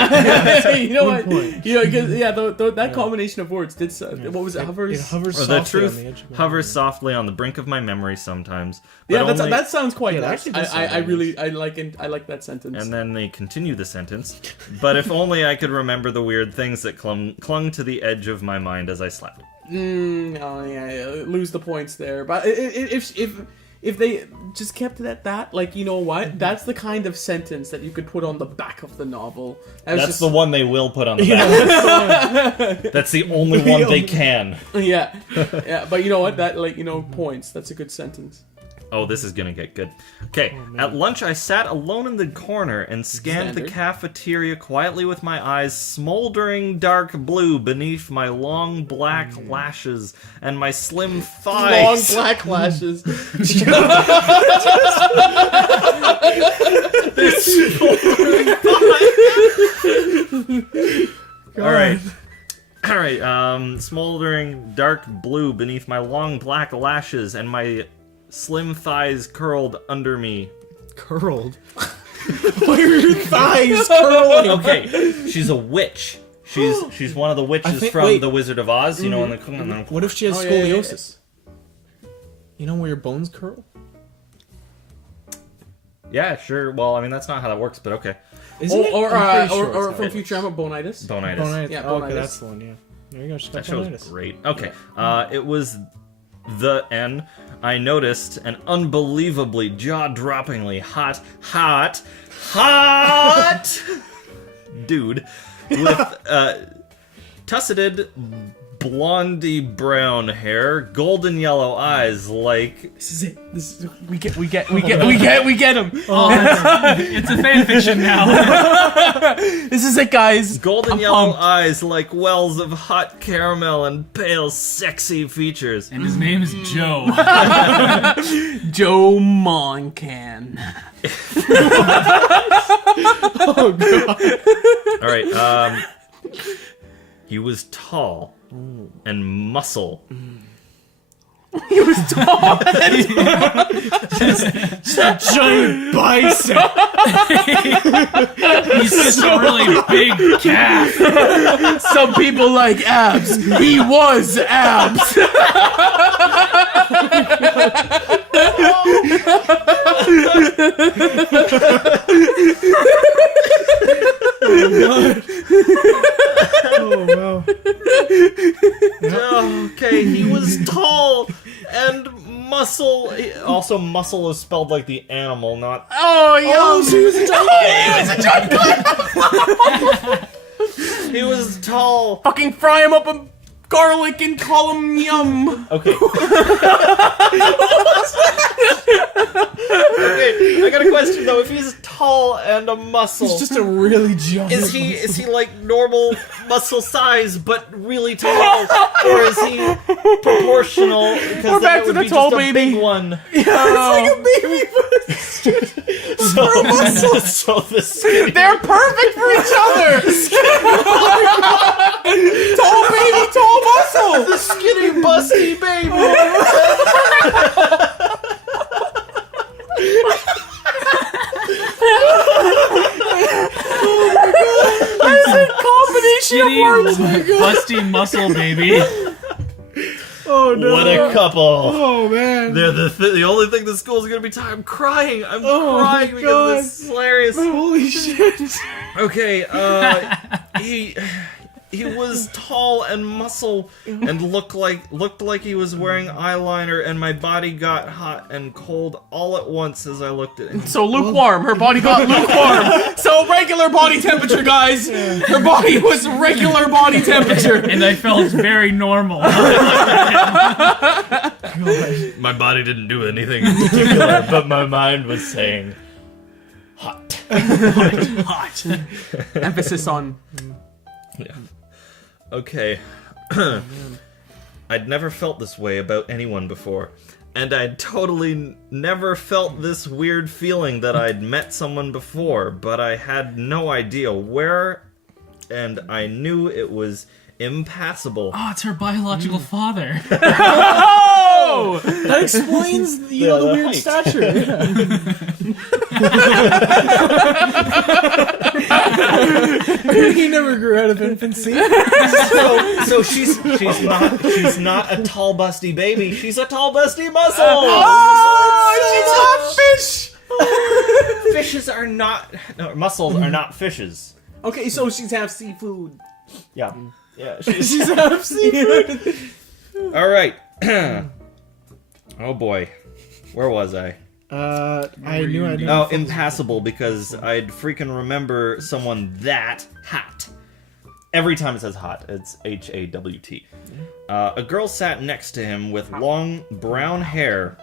You know what? point. You know, 'cause, that combination of words did. What was it? Hovers. It hovers Or softly the truth on the edge of my hovers softly on the brink of my memory sometimes. But Yeah, only- that sounds quite Yeah, that nice. actually does sound I nice. really I like that sentence. And then they continue the sentence. But if only I could remember the weird things that clung to the edge of my mind as I slept. Oh yeah, lose the points there. But if they just kept it at that, like, you know what? That's the kind of sentence that you could put on the back of the novel. That's the one they will put on the back. That's the only one they can. Yeah. But you know what? That, like, points. That's a good sentence. Oh, this is gonna get good. Okay, at lunch I sat alone in the corner and scanned the Standard. cafeteria quietly with my eyes smoldering dark blue beneath my long black lashes and my slim Long thighs. black lashes. Alright, smoldering dark blue beneath my long black lashes and my slim thighs curled under me. Curled. Why are your thighs curling? Okay, she's a witch. She's one of the witches think- from wait. The Wizard of Oz, in the... What if she has Oh, yeah, yeah, scoliosis? You know where your bones curl? Yeah, sure. Well, I mean, that's not how that works, but okay. Isn't it? Or I'm pretty sure from it's not. Futurama, bonitis. Bonitis. Bonitis. Yeah, Oh, okay, bonitis. that's the one, yeah. There you go, she's got That show's bonitis. great. Okay, it was the N. I noticed an unbelievably jaw-droppingly hot dude with tusseted blondie brown hair, golden yellow eyes, like This is it. We get him. Oh, it's a fanfiction now. This is it, guys. golden I'm yellow pumped. eyes like wells of hot caramel and pale, sexy features. And his name is Joe. Joe Moncan. All right, he was tall and muscle. He was tall. Giant bicep! He's just a really big calf. Some people like abs. He was abs. Oh, wow. Okay, he also muscle is spelled like the animal, not... Oh, yeah. Oh, she was a He was tall. Fucking fry him up in garlic and call him yum. Okay. Okay, I got a question though. If he's tall and a muscle, He's just a really giant. is he like normal muscle size but really tall, or is he proportional? Because We're back to the tall just a baby. big one. baby. So the skinny. They're perfect for each other. Tall baby, tall muscle. The skinny busty baby. Combination of words. busty muscle baby. Oh no! What a couple. Oh man! They're the only thing the school's gonna be tired. I'm crying. I'm Oh, crying my because God. this is hilarious. Holy shit! Okay, he was tall and muscle and looked like he was wearing eyeliner, and my body got hot and cold all at once as I looked at him. So lukewarm. Her body got lukewarm. So regular body temperature, guys. Her body was regular body temperature. And I felt very normal. My body didn't do anything in particular, but my mind was saying hot. Hot. Emphasis on. Yeah. Okay. I'd never felt this way about anyone before, and I'd totally never felt this weird feeling that I'd met someone before, but I had no idea where, and I knew it was impassable. Oh, it's her biological father. Oh! That explains, the weird height. stature. He never grew out of infancy. So she's not a tall busty baby. She's a tall busty muscle. Oh, she's a fish. Fishes are not mussels are not fishes. Okay, so she's half seafood. Yeah. Yeah. She's, She's half seafood. all right. Oh boy, where was I? I knew I didn't. Oh, impassable, because I'd freaking remember someone that hot. Every time it says hot, it's H-A-W-T. A girl sat next to him with long brown hair,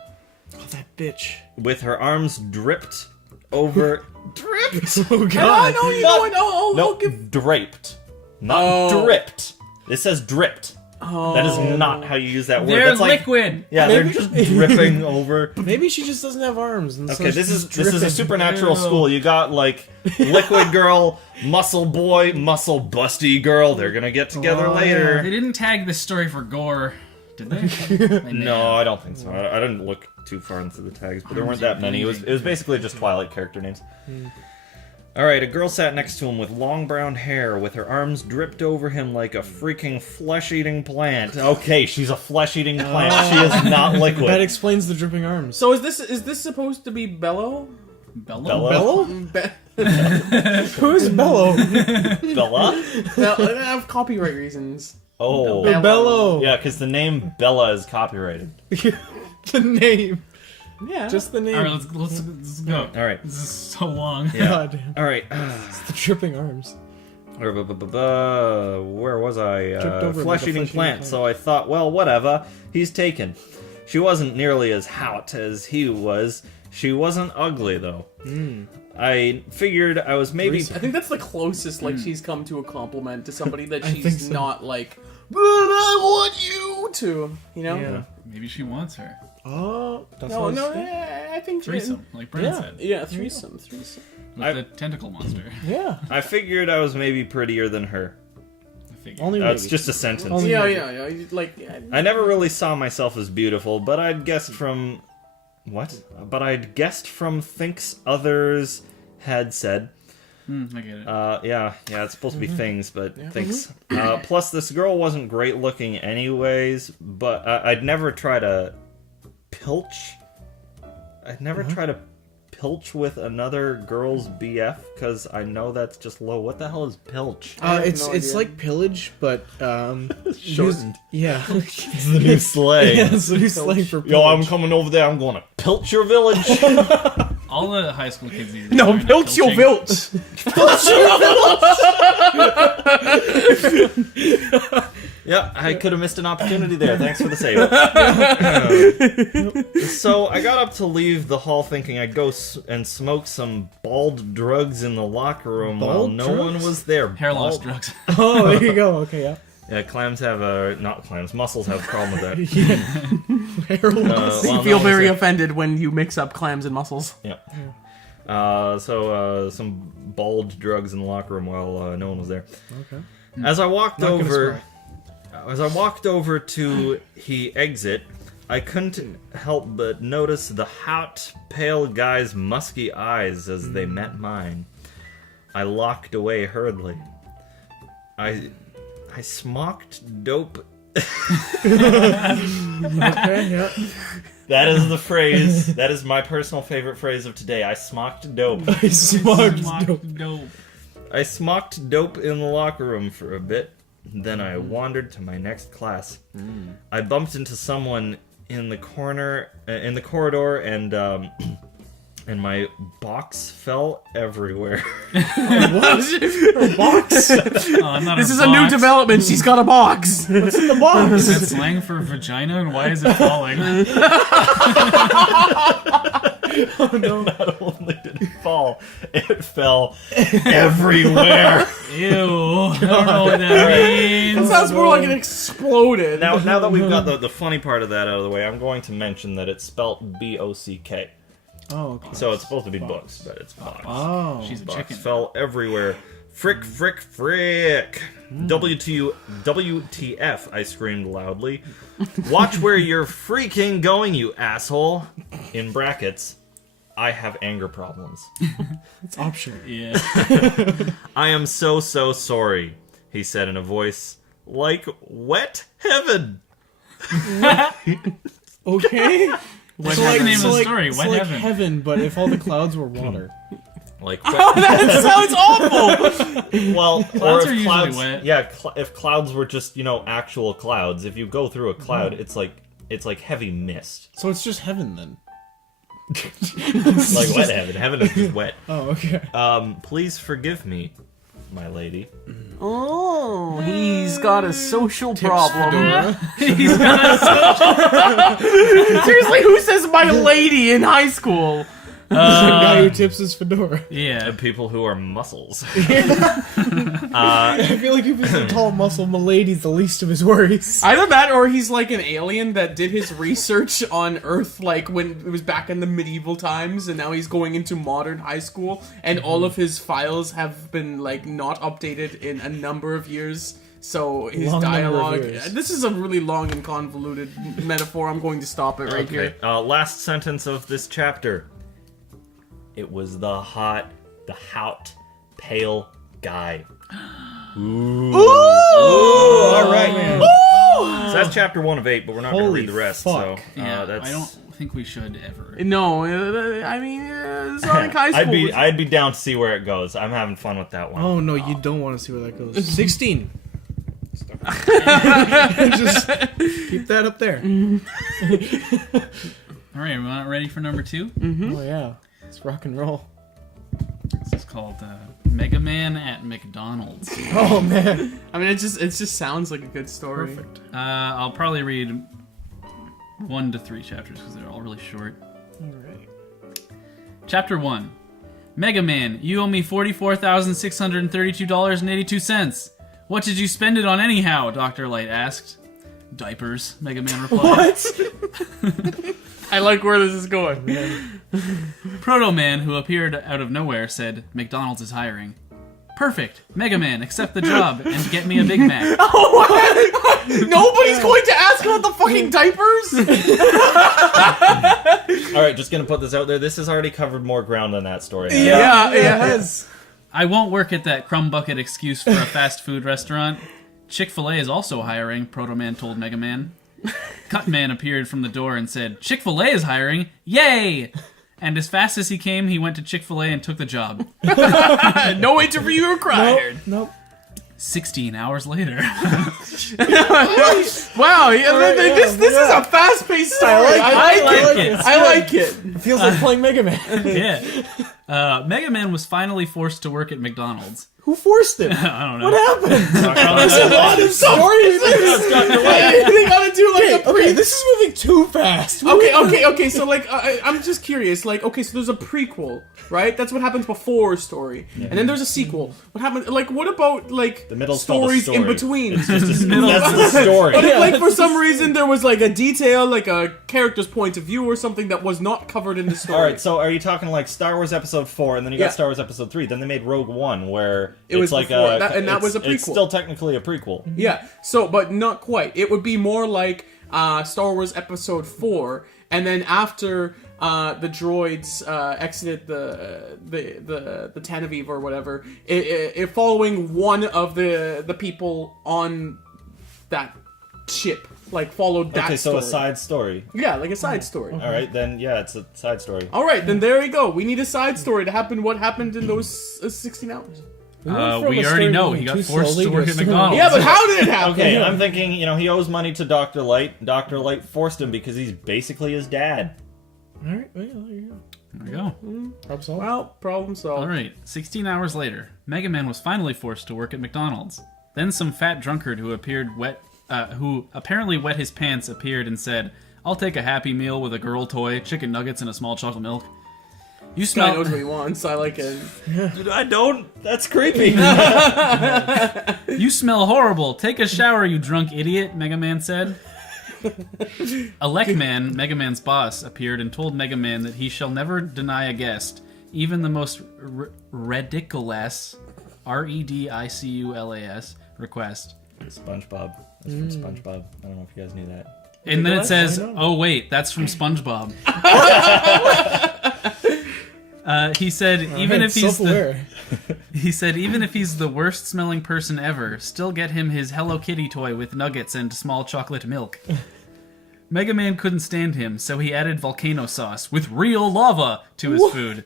Oh, that bitch. with her arms dripped over. Dripped? Oh god. No, you know what? I'll give. Draped. Not Oh. dripped. It says dripped. Oh. That is not how you use that word. They're That's like, liquid. yeah, Maybe- they're just dripping over. Maybe she just doesn't have arms. And Okay, so this she's is a dripping. supernatural school. You got like liquid girl, muscle boy, muscle busty girl. They're gonna get together Oh, later. They didn't tag this story for gore, did they? They may No, have. I don't think so. I didn't look too far into the tags, but there weren't that many. It was basically just Twilight character names. All right, a girl sat next to him with long brown hair, with her arms dripped over him like a freaking flesh-eating plant. Okay, she's a flesh-eating plant. She is not That liquid. explains the dripping arms. So is this supposed to be Bello? Bello? Bella? Who's Bello? Bella? No, I have copyright reasons. Oh. Bello. Bello. Yeah, because the name Bella is copyrighted. The name. Yeah. Just the name. All right, let's go. All right. This is so long. Yeah. God damn. All right. The dripping arms. Where was I? Tripped over like a Flesh-eating flesh-eating plant. plant. So I thought, well, whatever. He's taken. She wasn't nearly as hot as he was. She wasn't ugly, though. I figured I was maybe... I think that's the closest she's come to a compliment to somebody that I think she's so. not like, but I want you to, you know? Yeah. Maybe she wants her. Oh, that's No, what no, it's- I think Threesome, like Brent Yeah. said. Yeah, threesome. With the tentacle monster. Yeah. I figured I was maybe prettier than her. I figured. Only That's maybe. just a sentence. Only- Yeah. Like, I never really saw myself as beautiful, but I'd guessed from... What? But I'd guessed from things others had said. I get it. Yeah, it's supposed to be things, but things. Plus, this girl wasn't great looking anyways, but I'd never try to pilch. I'd never try to pilch with another girl's BF? Because I know that's just low. What the hell is pilch? It's like pillage, but Shortened. Yeah. It's the new sleigh. Yeah, it's the new slang for pillage. Yo, I'm coming over there. I'm going to pilch your village. All the high school kids need to No, learn pilch your pilching. vilts. Yeah, I could have missed an opportunity there. Thanks for the save. So I got up to leave the hall thinking I'd go and smoke some bald drugs in the locker room while Bald no one drugs? was there. Hair loss Bald- drugs. Oh, there you go. Okay, yeah. Yeah, clams have not clams, mussels have a problem with that. Hair loss. Well, You feel no, very it's offended when you mix up clams and mussels. Yeah. So some bald drugs in the locker room while no one was there. Okay. As I walked Not gonna over, to he exit, I couldn't help but notice the hot, pale guy's musky eyes as they met mine. I locked away hurriedly. I smocked dope. Okay, yeah. That is the phrase. That is my personal favorite phrase of today. I smocked dope. I smoked dope. Dope. I smocked dope in the locker room for a bit. Then I wandered to my next class. I bumped into someone in the corridor, and my box fell everywhere. Box. Oh, not This her is a new box. development. She's got a box. What's in the box? Is that slang for vagina, and why is it falling? Oh no. Not only did it fall, it fell everywhere. Ew. I don't know what that It means. sounds more like it exploded. Now that we've got the funny part of that out of the way, I'm going to mention that it's spelt B-O-C-K. Oh, okay. So it's supposed to be books, but it's box. Oh. She's a Box chicken. fell everywhere. Frick, frick, frick. WTF, I screamed loudly. Watch where you're freaking going, you asshole. In brackets, I have anger problems. It's optional. Yeah. I am so sorry, he said in a voice like wet heaven. Okay. What's the name of the story? It's Wet like Heaven. heaven, but if all the clouds were water. Like That sounds awful. well, Clouds or are if usually clouds, wet. yeah, if clouds were just actual clouds. If you go through a cloud, it's like heavy mist, So it's just heaven then. like wet heaven. Heaven is just wet. Oh, okay. Please forgive me, my lady. Oh, he's got a social problem. He's got Seriously, who says my lady in high school? The guy who tips his fedora. yeah. And people who are muscles. I feel like if he's a tall muscle, milady's the least of his worries. Either that or he's like an alien that did his research on Earth like when it was back in the medieval times and now he's going into modern high school and all of his files have been like not updated in a number of years. So his Long number of dialogue. years. This is a really long and convoluted metaphor. I'm going to stop it right here. Last sentence of this chapter. It was the hot, pale guy. Ooh. All right. So that's chapter 1 of 8, but we're not going to Holy read the rest. fuck. So Yeah, that's. I don't think we should ever. No, I mean, Sonic High School. I'd be down to see where it goes. I'm having fun with that one. Oh no, you don't want to see where that goes. 16. Just keep that up there. All right, we're not ready for number 2. Oh yeah, it's rock and roll. This is called Mega Man at McDonald's. Oh man. I mean, it just sounds like a good story. Perfect. I'll probably read 1 to 3 chapters because they're all really short. Alright. Chapter 1. Mega Man, you owe me $44,632.82. What did you spend it on anyhow? Dr. Light asked. Diapers, Mega Man replied. What? I like where this is going. Proto Man, who appeared out of nowhere, said, McDonald's is hiring. Perfect. Mega Man, accept the job and get me a Big Mac. Nobody's going to ask about the fucking diapers? All right, just gonna put this out there. This has already covered more ground than that story. Yeah, It has. I won't work at that crumb bucket excuse for a fast food restaurant. Chick-fil-A is also hiring, Proto Man told Mega Man. Cut Man appeared from the door and said, Chick-fil-A is hiring? Yay! And as fast as he came, he went to Chick-fil-A and took the job. No interview required. Nope. 16 hours later. Wow, this is a fast-paced story. I like it. It feels like playing Mega Man. Yeah. Mega Man was finally forced to work at McDonald's. Who forced him? I don't know. What happened? There's a lot of stories. They gotta do like a Okay, this is moving too fast. Okay. So like, I'm just curious. Like, okay, so there's a prequel, right? That's what happens before a story, and then there's a sequel. What happened? Like, what about like The middle's stories called a in story. between? That's the story. But if, like, for some reason there was like a detail, like a character's point of view or something that was not covered in the story. All right, so are you talking like Star Wars Episode 4, and then you got Star Wars Episode 3, then they made Rogue One, where It was it's like before, a... that was a It's prequel. still technically a prequel. Yeah, so, but not quite. It would be more like Star Wars Episode 4, and then after the droids exited the Tanaviv or whatever, it following one of the people on that ship, like, followed that Okay, so story. a side story. Yeah, like a side story. All right, then, yeah, it's a side story. Alright, then there you go. We need a side story to happen what happened in those 16 hours. We already know he got forced to work at McDonald's. Yeah, but how did it happen? Okay, I'm thinking, he owes money to Dr. Light. Dr. Light forced him because he's basically his dad. Alright, well, there you go. There we go. Problem solved. Well, problem solved. Alright, 16 hours later, Mega Man was finally forced to work at McDonald's. Then some fat drunkard who apparently wet his pants appeared and said, "I'll take a Happy Meal with a girl toy, chicken nuggets, and a small chocolate milk." You This guy smell... knows what he wants. I like it. I don't. That's creepy. You smell horrible. Take a shower, you drunk idiot, Mega Man said. Alec Man, Mega Man's boss, appeared and told Mega Man that he shall never deny a guest, even the most ridiculous, REDICULAS, request. SpongeBob. That's from SpongeBob. I don't know if you guys knew that. And then it Nicholas? says, I know. "Oh wait, that's from SpongeBob." He said, even if he's the worst smelling person ever, still get him his Hello Kitty toy with nuggets and small chocolate milk. Mega Man couldn't stand him, so he added volcano sauce with real lava to his food.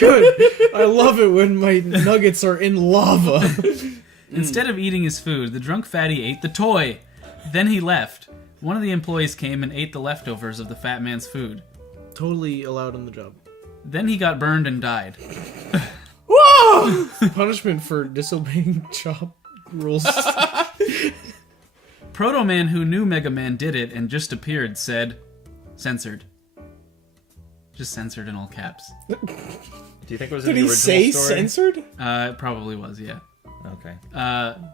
Good. I love it when my nuggets are in lava. Instead of eating his food, the drunk fatty ate the toy. Then he left. One of the employees came and ate the leftovers of the fat man's food. Totally allowed on the job. Then he got burned and died. Whoa! Punishment for disobeying job rules. Proto Man, who knew Mega Man did it and just appeared, said, "Censored." Just censored in all caps. Do you think it was Did in the he original say story? censored? It probably was, yeah. Okay.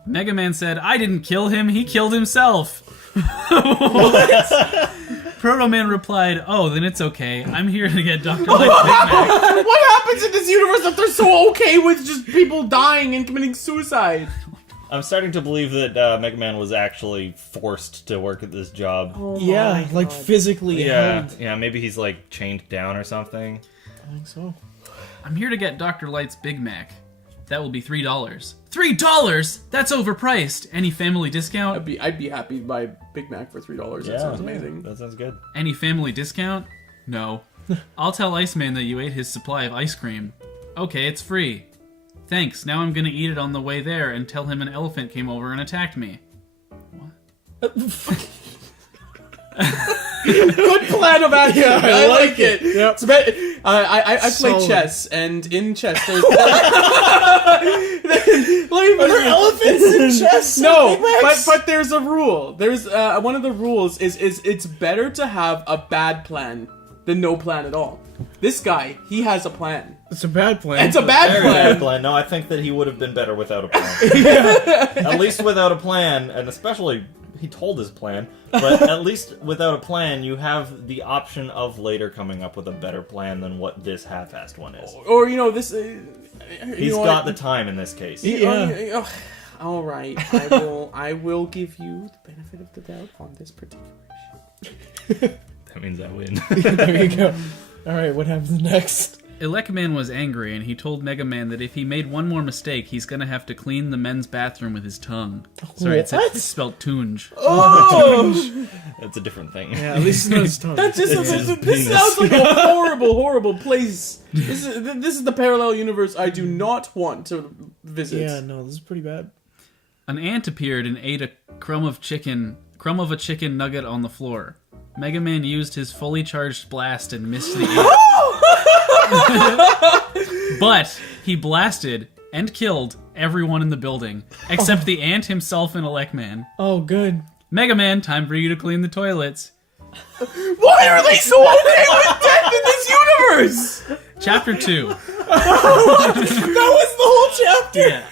Mega Man said, "I didn't kill him, he killed himself." Proto Man replied, "Oh, then it's okay. I'm here to get Dr. Light's Big Mac." What happens in this universe that they're so okay with just people dying and committing suicide? I'm starting to believe that Mega Man was actually forced to work at this job. Yeah, like physically held. Yeah, maybe he's like chained down or something. I think so. "I'm here to get Dr. Light's Big Mac. That will be $3. $3? That's overpriced. Any family discount?" I'd be happy to buy Big Mac for $3. That sounds amazing. That sounds good. "Any family discount?" "No." "I'll tell Iceman that you ate his supply of ice cream." "Okay, it's free." "Thanks, now I'm gonna eat it on the way there and tell him an elephant came over and attacked me." Good plan of action. Yeah, I like it. Yep. It's I play Solid. chess, and in chess there's Are there elephants in chess? no, Big Macs? but there's a rule. There's one of the rules is it's better to have a bad plan than no plan at all. This guy, he has a plan. It's a bad plan. It's a bad Very plan. bad plan. No, I think that he would have been better without a plan. At least without a plan, and especially he told his plan, but at least without a plan, you have the option of later coming up with a better plan than what this half-assed one is. Or this. He's got the time in this case. Yeah. All right, I will give you the benefit of the doubt on this particular issue. That means I win. There you go. Alright, what happens next? Elecman was angry, and he told Mega Man that if he made one more mistake, he's gonna have to clean the men's bathroom with his tongue. Sorry, it's spelled tunge. Oh! That's a different thing. Yeah, at least it's not his tongue. That just this sounds like a horrible place. This is the parallel universe I do not want to visit. Yeah, no, this is pretty bad. An ant appeared and ate a crumb of a chicken nugget on the floor. Mega Man used his fully charged blast and missed the ant. But he blasted and killed everyone in the building, except the ant himself and Elecman. Oh, good. Mega Man, time for you to clean the toilets. Why are they so okay with death in this universe? Chapter 2. That was the whole chapter. Yeah.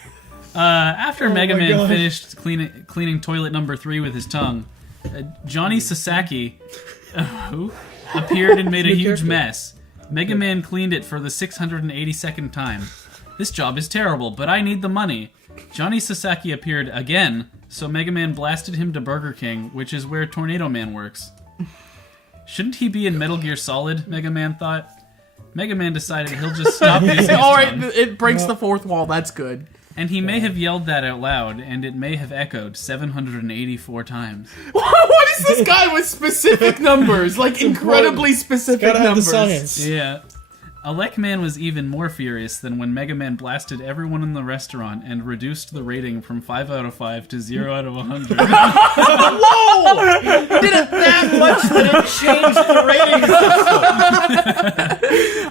After Mega my Man God. finished cleaning toilet number 3 with his tongue, Johnny Sasaki who appeared and made a New huge character. mess. Mega Man cleaned it for the 682nd time. This job is terrible, but I need the money. Johnny Sasaki appeared again, so Mega Man blasted him to Burger King, which is where Tornado Man works. Shouldn't he be in Metal Gear Solid, Mega Man thought. Mega Man decided he'll just stop using his Alright, tongue. it breaks the fourth wall, that's good. And he may have yelled that out loud, and it may have echoed 784 times. What is this guy with specific numbers? Like, incredibly specific Gotta have the numbers. science. Yeah. Elecman was even more furious than when Mega Man blasted everyone in the restaurant and reduced the rating from 5 out of 5 to 0 out of 100. Did it that much that it changed the rating system?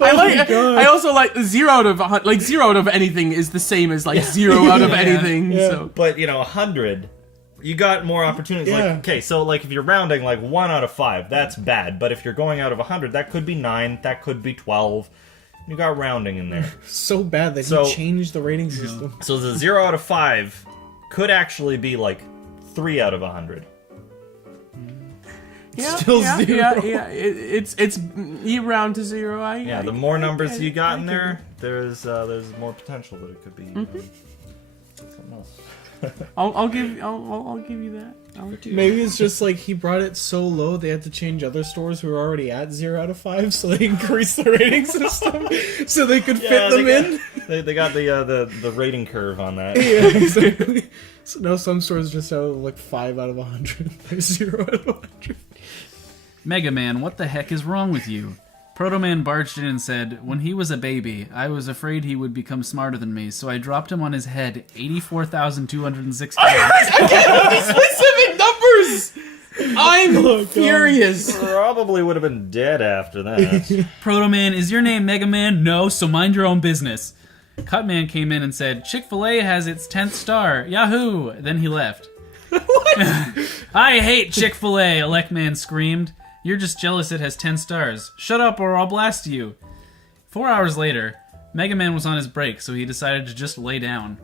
I also like 0 out of 100. Like 0 out of anything is the same as like 0 out of anything. Yeah. So But, 100, you got more opportunities. Yeah. Like, okay, so, if you're rounding, 1 out of 5, that's bad. But if you're going out of 100, that could be 9, that could be 12. You got rounding in there. So bad that So- he changed the rating system. So the 0 out of 5 could actually be, 3 out of 100. Still yeah, 0. Yeah. It's you round to 0. Yeah, the more numbers you got in there, there's more potential that it could be something else. I'll give you that. Maybe it's just he brought it so low they had to change other stores who were already at 0 out of 5, so they increased the rating system so they could fit them in. They got the rating curve on that. Yeah, exactly. So now some stores just have 5 out of 100. They're 0 out of 100. Mega Man, what the heck is wrong with you? Proto Man barged in and said, when he was a baby, I was afraid he would become smarter than me, so I dropped him on his head 84,206 times. I can't have these specific numbers. I'm furious. Probably would have been dead after that. Proto Man, is your name Mega Man? No, so mind your own business. Cut Man came in and said, Chick-fil-A has its 10th star. Yahoo! Then he left. I hate Chick-fil-A, Elecman screamed. You're just jealous it has 10 stars. Shut up or I'll blast you. 4 hours later, Mega Man was on his break, so he decided to just lay down.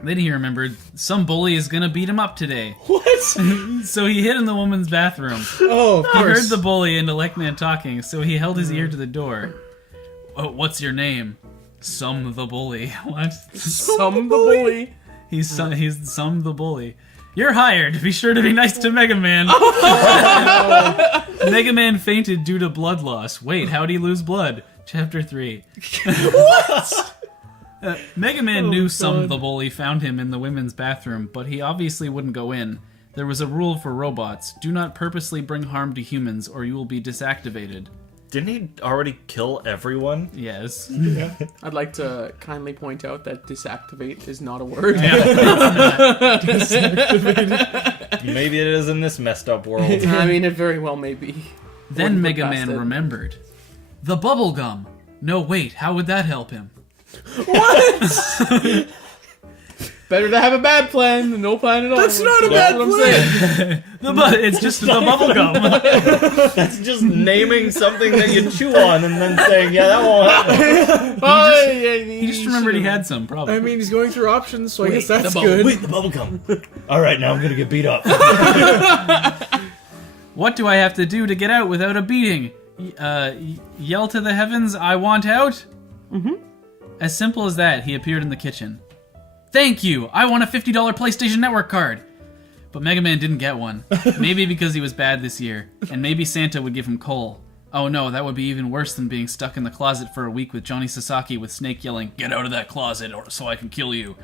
Then he remembered, some bully is gonna beat him up today. What? So he hid in the woman's bathroom. Oh, of He heard course. the bully and Elecman talking, so he held his ear to the door. Oh, what's your name? Some the bully. What? Some the bully. He's some the bully. You're hired. Be sure to be nice to Mega Man. Mega Man fainted due to blood loss. Wait, how'd he lose blood? Chapter 3. What? Mega Man knew Some the bully found him in the women's bathroom, but he obviously wouldn't go in. There was a rule for robots. Do not purposely bring harm to humans or you will be disactivated. Didn't he already kill everyone? Yes. I'd like to kindly point out that disactivate is not a word. Maybe it is in this messed up world. I mean, it very well may be. Then Wouldn't Mega put past Man it. remembered. The bubble gum. No, wait, how would that help him? Better to have a bad plan than no plan at all. That's not a bad what I'm plan. saying. It's just the bubble gum. That's just naming something that you chew on and then saying, yeah, that won't happen. He just remembered he had some, probably. I mean, he's going through options, so I guess that's good. Wait, the bubble gum. All right, now I'm gonna get beat up. What do I have to do to get out without a beating? Yell to the heavens, I want out? Mm-hmm. As simple as that, he appeared in the kitchen. Thank you! I want a $50 PlayStation Network card! But Mega Man didn't get one. Maybe because he was bad this year, and maybe Santa would give him coal. Oh no, that would be even worse than being stuck in the closet for a week with Johnny Sasaki with Snake yelling, "Get out of that closet or so I can kill you."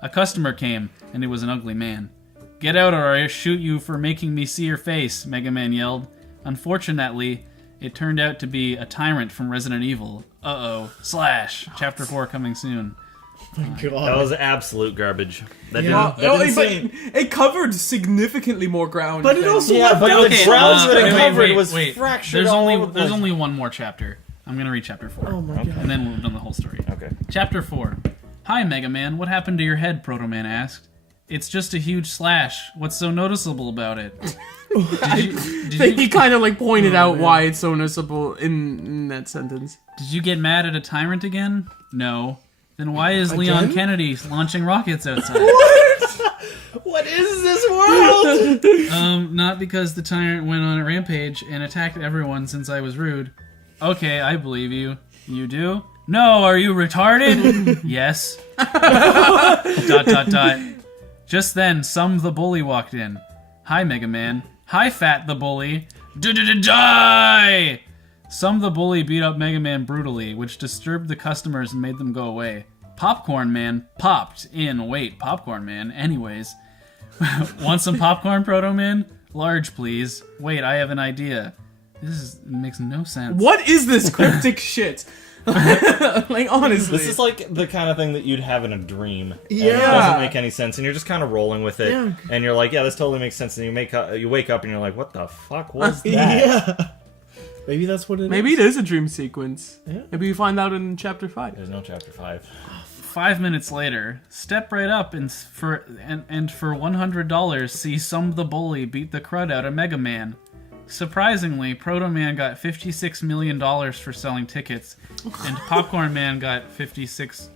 A customer came, and it was an ugly man. "Get out or I shoot you for making me see your face," Mega Man yelled. Unfortunately, it turned out to be a tyrant from Resident Evil. Uh-oh. / Chapter 4 coming soon. Oh my God. That was absolute garbage. That Yeah. didn't seem... it covered significantly more ground. But it also Yeah, left but out the grounds that it wait, covered wait, was wait. fractured There's all only over the there's place. only one more chapter. I'm gonna read chapter 4. Oh my God. And then we've done the whole story. Okay. Chapter 4. "Hi, Mega Man. What happened to your head?" Proto Man asked. "It's just a huge slash. What's so noticeable about it?" He kind of like pointed out why it's so noticeable in that sentence. Did you get mad at a tyrant again? No. Then why is Leon Kennedy launching rockets outside? What is this world? Not because the tyrant went on a rampage and attacked everyone since I was rude. Okay, I believe you. You do? No, are you retarded? Yes. ... Just then, the bully walked in. "Hi, Mega Man." "Hi, Fat the bully." Die! The bully beat up Mega Man brutally, which disturbed the customers and made them go away. Popcorn Man popped in. Wait, Popcorn Man? Anyways. "Want some popcorn, Proto Man?" "Large, please." "Wait, I have an idea." This makes no sense. What is this cryptic shit? Like, honestly. This is like the kind of thing that you'd have in a dream. And Yeah. it doesn't make any sense, and you're just kind of rolling with it. Yeah. And you're like, yeah, this totally makes sense. And you wake up and you're like, what the fuck was that? Yeah. Maybe that's what it is. Maybe it is a dream sequence. Yeah. Maybe you find out in chapter 5. There's no chapter 5. 5 minutes later, step right up and for $100, see the bully beat the crud out of Mega Man. Surprisingly, Proto Man got $56 million for selling tickets, and Popcorn Man got $56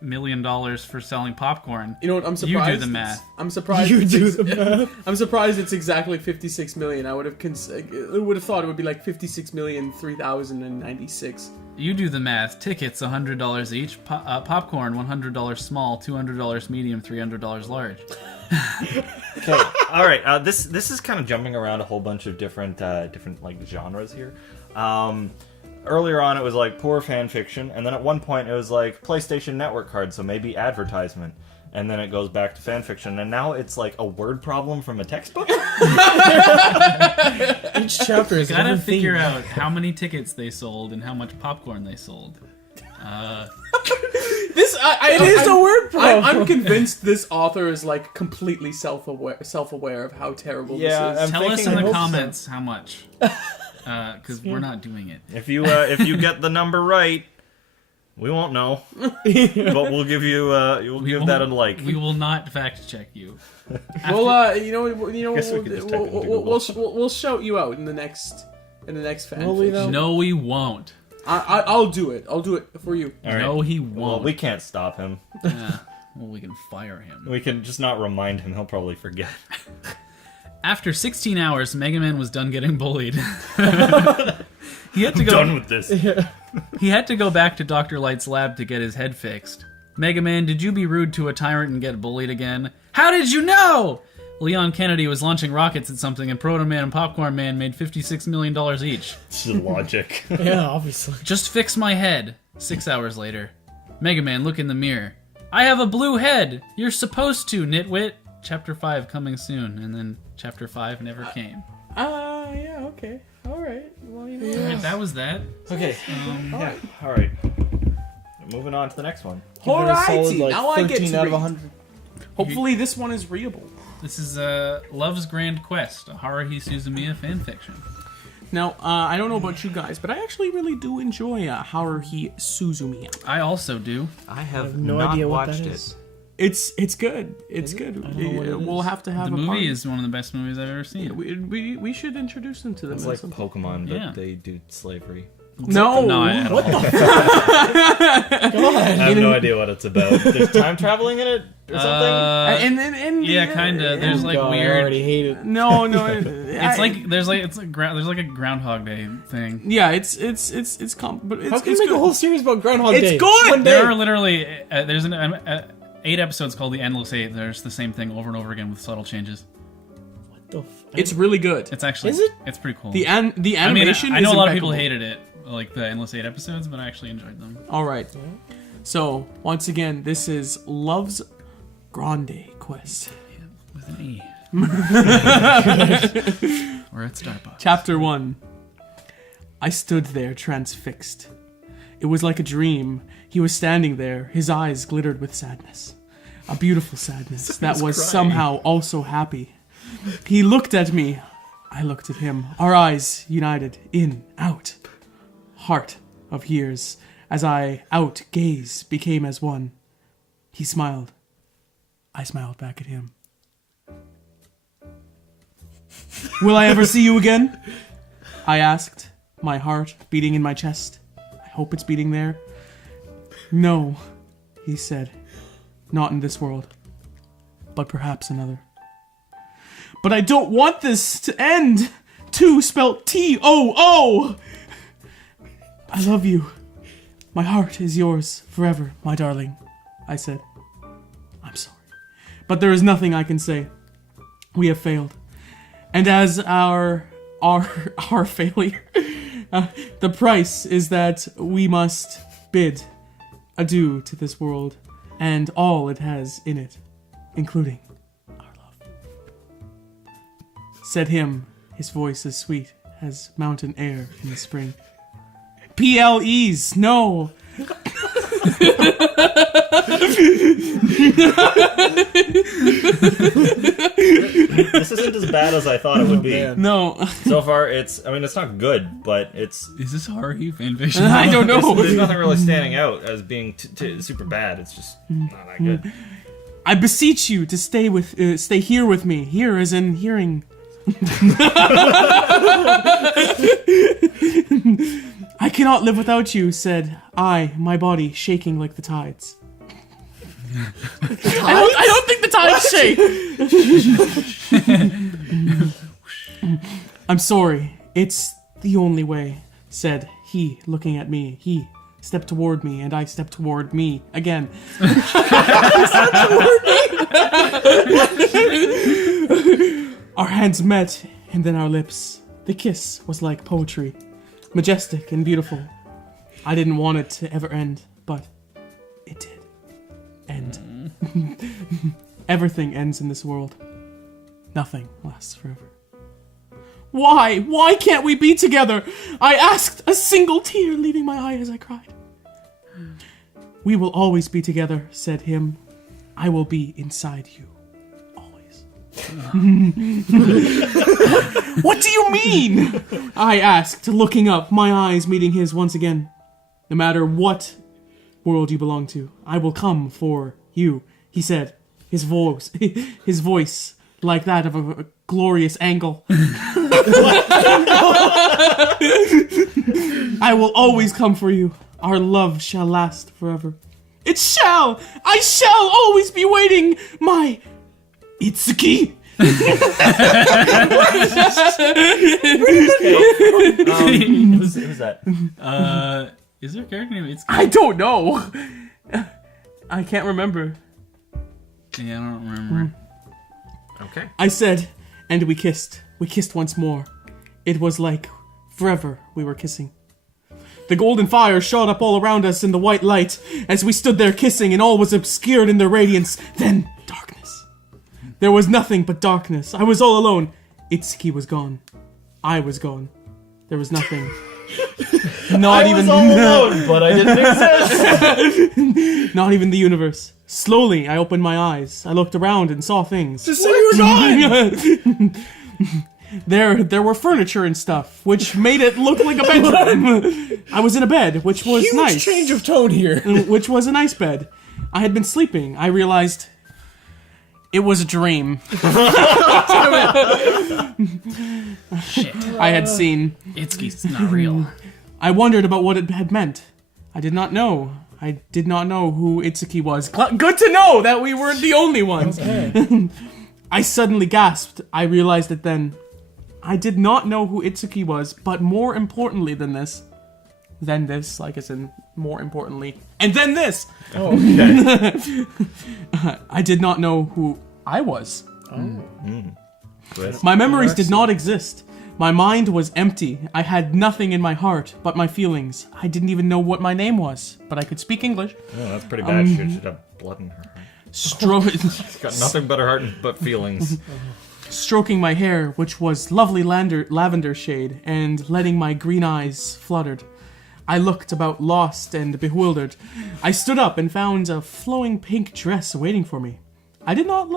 million for selling popcorn. You know what? I'm surprised. You do the math. I'm surprised. You do the math. I'm surprised it's exactly 56 million. I would have thought it would be like 56,003,096. You do the math. Tickets $100 each. Popcorn $100 small, $200 medium, $300 large. Okay, all right. This is kind of jumping around a whole bunch of different like genres here. Earlier on, it was like poor fan fiction, and then at one point it was like PlayStation Network card, so maybe advertisement, and then it goes back to fan fiction, and now it's like a word problem from a textbook. Each chapter is Gotta one figure theme. out how many tickets they sold and how much popcorn they sold. It is a word problem. I'm convinced this author is like completely self-aware of how terrible Yeah, this is. Tell us in I the hope comments how much. Because we're not doing it. If you get the number right, we won't know, but we'll give you we'll give that a like. We will not fact check you. Well, Guess we could just type it into Google. we'll shout you out in the next fan Will we, fiction. though? No, we won't. I'll do it. I'll do it for you. All right. No, he Well, won't. we can't stop him. Yeah. Well, we can fire him. We can just not remind him. He'll probably forget. After 16 hours, Mega Man was done getting bullied. He had to go. Done with this. He had to go back to Dr. Light's lab to get his head fixed. Mega Man, did you be rude to a tyrant and get bullied again? How did you know? Leon Kennedy was launching rockets at something, and Proto Man and Popcorn Man made $56 million each. This is logic. Yeah, obviously. Just fix my head. 6 hours later. Mega Man, look in the mirror. I have a blue head. You're supposed to, nitwit. Chapter 5 coming soon, and then Chapter 5 never came. Yeah, okay. Alright. Well, you know. Alright, that was that. Okay. Yeah. All right. Moving on to the next one. Alrighty, Like now I get 13 to out of read. 100. Hopefully this one is readable. This is Love's Grand Quest, a Haruhi Suzumiya fanfiction. Now, I don't know about you guys, but I actually really do enjoy Haruhi Suzumiya. I also do. I have No not idea what watched that it. is. It's good. It's good. I don't know what it We'll is. have to have The a movie party. is one of the best movies I've ever seen. We should introduce them to them. It's at like some point. Pokemon, but Yeah. they do slavery. No. No, I don't. I have no idea what it's about. There's time traveling in it or something? And Yeah, kinda. There's like God, I weird. already hate it. no. It's like there's like a Groundhog Day thing. yeah. It's but it's How can it's you make good. a whole series about Groundhog It's Day? good! One There day. are literally there's 8 episodes called The Endless 8. There's the same thing over and over again with subtle changes. It's really good. It's actually Is it? It's pretty cool. The animation. I know is a lot of people impeccable. hated it, like the endless 8 episodes, but I actually enjoyed them. All right. So once again, this is Love's Grande Quest, With an E. We're at Starbucks. Chapter 1. I stood there transfixed. It was like a dream. He was standing there. His eyes glittered with sadness. A beautiful sadness that was somehow also happy. He looked at me. I looked at him. Our eyes united. In, out. Heart of years. As I out gaze became as one. He smiled. I smiled back at him. Will I ever see you again? I asked, my heart beating in my chest. I hope it's beating there. No, he said. Not in this world. But perhaps another. But I don't want this to end. Two spelt T-O-O. I love you. My heart is yours forever, my darling, I said. I'm sorry. But there is nothing I can say. We have failed. And as our failure, the price is that we must bid adieu to this world and all it has in it, including our love. Said him, his voice as sweet as mountain air in the spring. PLEs, no. This isn't as bad as I thought it would be. No. So far, it's not good, but it's... Is this Haruhi fanfiction? I don't know. There's nothing really standing out as being super bad. It's just not that good. I beseech you to stay here with me. Here as in hearing. I cannot live without you, said I, my body shaking like the tides. I don't think the tides shake. I'm sorry. It's the only way, said he, looking at me. He stepped toward me, and I stepped toward me again. Our hands met, and then our lips. The kiss was like poetry, majestic and beautiful. I didn't want it to ever end, but it did. End. Everything ends in this world. Nothing lasts forever. Why? Why can't we be together? I asked, a single tear leaving my eye as I cried. We will always be together, said him. I will be inside you. Always. What do you mean? I asked, looking up, my eyes meeting his once again. No matter what world you belong to, I will come for you, he said, his voice like that of a glorious angle. I will always come for you. Our love shall last forever. It shall! I shall always be waiting, my Itsuki! Who's that? Is there a character named Itsuki? I don't know. I can't remember. Yeah, I don't remember. Okay. I said, and we kissed. We kissed once more. It was like forever we were kissing. The golden fire shot up all around us in the white light as we stood there kissing, and all was obscured in their radiance. Then darkness. There was nothing but darkness. I was all alone. Itsuki was gone. I was gone. There was nothing. Not I was all alone, but I didn't exist. Not even the universe. Slowly, I opened my eyes. I looked around and saw things. Just say you were gone! There were furniture and stuff, which made it look like a bedroom. I was in a bed, which was Huge nice. change of tone here. Which was a nice bed. I had been sleeping. I realized it was a dream. Shit. I had seen. Itsuki's not real. I wondered about what it had meant. I did not know. I did not know who Itsuki was. Good to know that we weren't the only ones. Okay. I suddenly gasped. I realized it then. I did not know who Itsuki was, but more importantly than this, like as in more importantly, and then this, Oh, okay. I did not know who I was. Oh. Twist. My memories did not exist. My mind was empty. I had nothing in my heart but my feelings. I didn't even know what my name was, but I could speak English. Oh, that's pretty bad. She should have blood in her heart. She's got nothing but her heart but feelings. Stroking my hair, which was lovely lavender shade, and letting my green eyes fluttered. I looked about lost and bewildered. I stood up and found a flowing pink dress waiting for me. I did not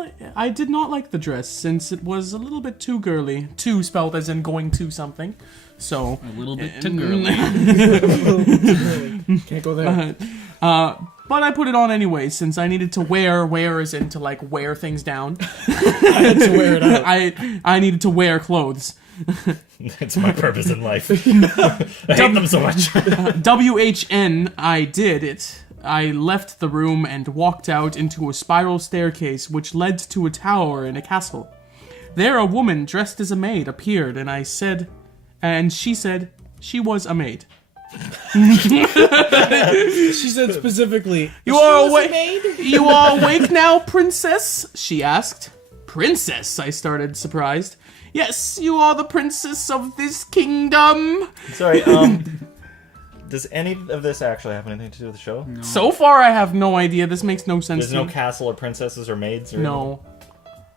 like the dress since it was a little bit too girly. Too spelled as in going to something. So A little bit too girly. Can't go there. But I put it on anyway since I needed to wear as in to like wear things down. I had to wear it out. I needed to wear clothes. It's my purpose in life. I hate them so much. WHN, I did it. I left the room and walked out into a spiral staircase which led to a tower in a castle. There a woman dressed as a maid appeared and she said she was a maid. She said specifically, You are awake now, princess? She asked. Princess, I started, surprised. Yes, you are the princess of this kingdom. Sorry, does any of this actually have anything to do with the show? No. So far, I have no idea. This makes no sense. There's no castle or princesses or maids or No,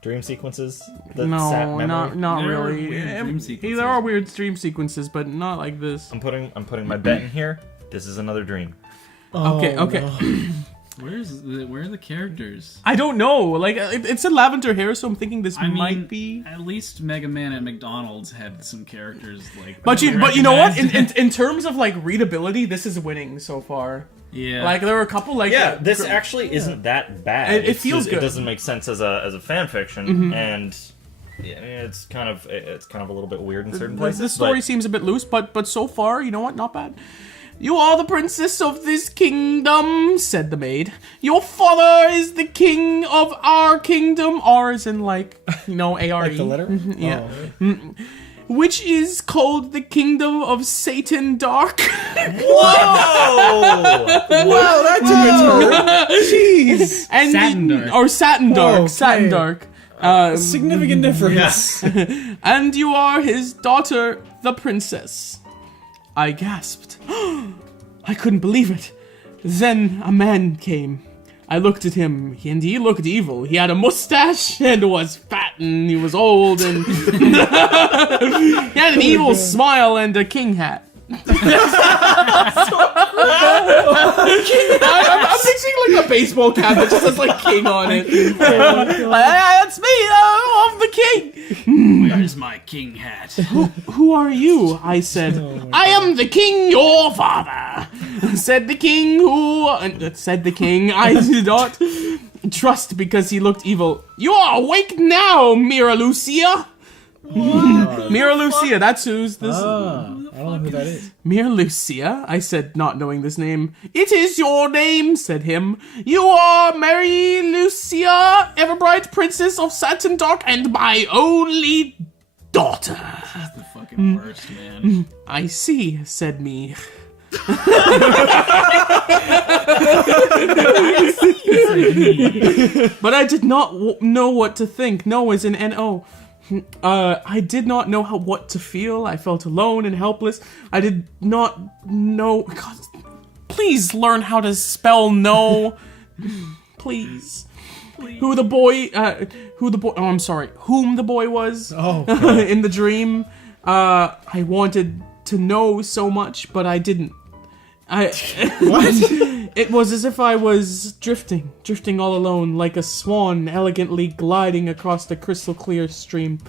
dream sequences? That sap no, memory? not There are really. weird dream sequences. There are weird dream sequences, but not like this. I'm putting my bet in here. This is another dream. Okay. no. Where are the characters? I don't know. Like it's a lavender hair, so I'm thinking this I mean, might be. At least Mega Man at McDonald's had some characters like. But that we you know what? recognized. In terms of like readability, this is winning so far. Yeah. Like there were a couple like Yeah, this actually isn't that bad. It It's feels just- good. It doesn't make sense as a fan fiction, and yeah, it's kind of a little bit weird in certain places. The story but seems a bit loose, but so far, you know what? Not bad. You are the princess of this kingdom, said the maid. Your father is the king of our kingdom. R is in like, A-R-E. Like the letter? Yeah. Oh. Which is called the kingdom of Satan Dark. whoa! Wow, that took a turn. Jeez. And Satin Dark. Or Satin Dark. Okay. Satin Dark. Significant difference. And you are his daughter, the princess. I gasped. I couldn't believe it. Then a man came. I looked at him, and he looked evil. He had a mustache and was fat, and he was old, and he had an evil smile and a king hat. I'm picturing like a baseball cap that just has like king on it. That's me, I'm the king. Where's my king hat? Who are you? I said. I am the king, your father. Said the king I did not trust because he looked evil. You are awake now, Mira Lucia. Mira Lucia, that's who's this. I don't know who that is. Mira Lucia, I said, not knowing this name. It is your name, said him. You are Mary Lucia, ever-bright princess of Satin Dark, and my only daughter. That's the fucking worst, man. I see, said me. But I did not know what to think. No is an N-O. I did not know what to feel. I felt alone and helpless. I did not know. God, please learn how to spell no. Please. Whom the boy was in the dream. I wanted to know so much, but I didn't. It was as if I was drifting all alone, like a swan elegantly gliding across the crystal clear stream.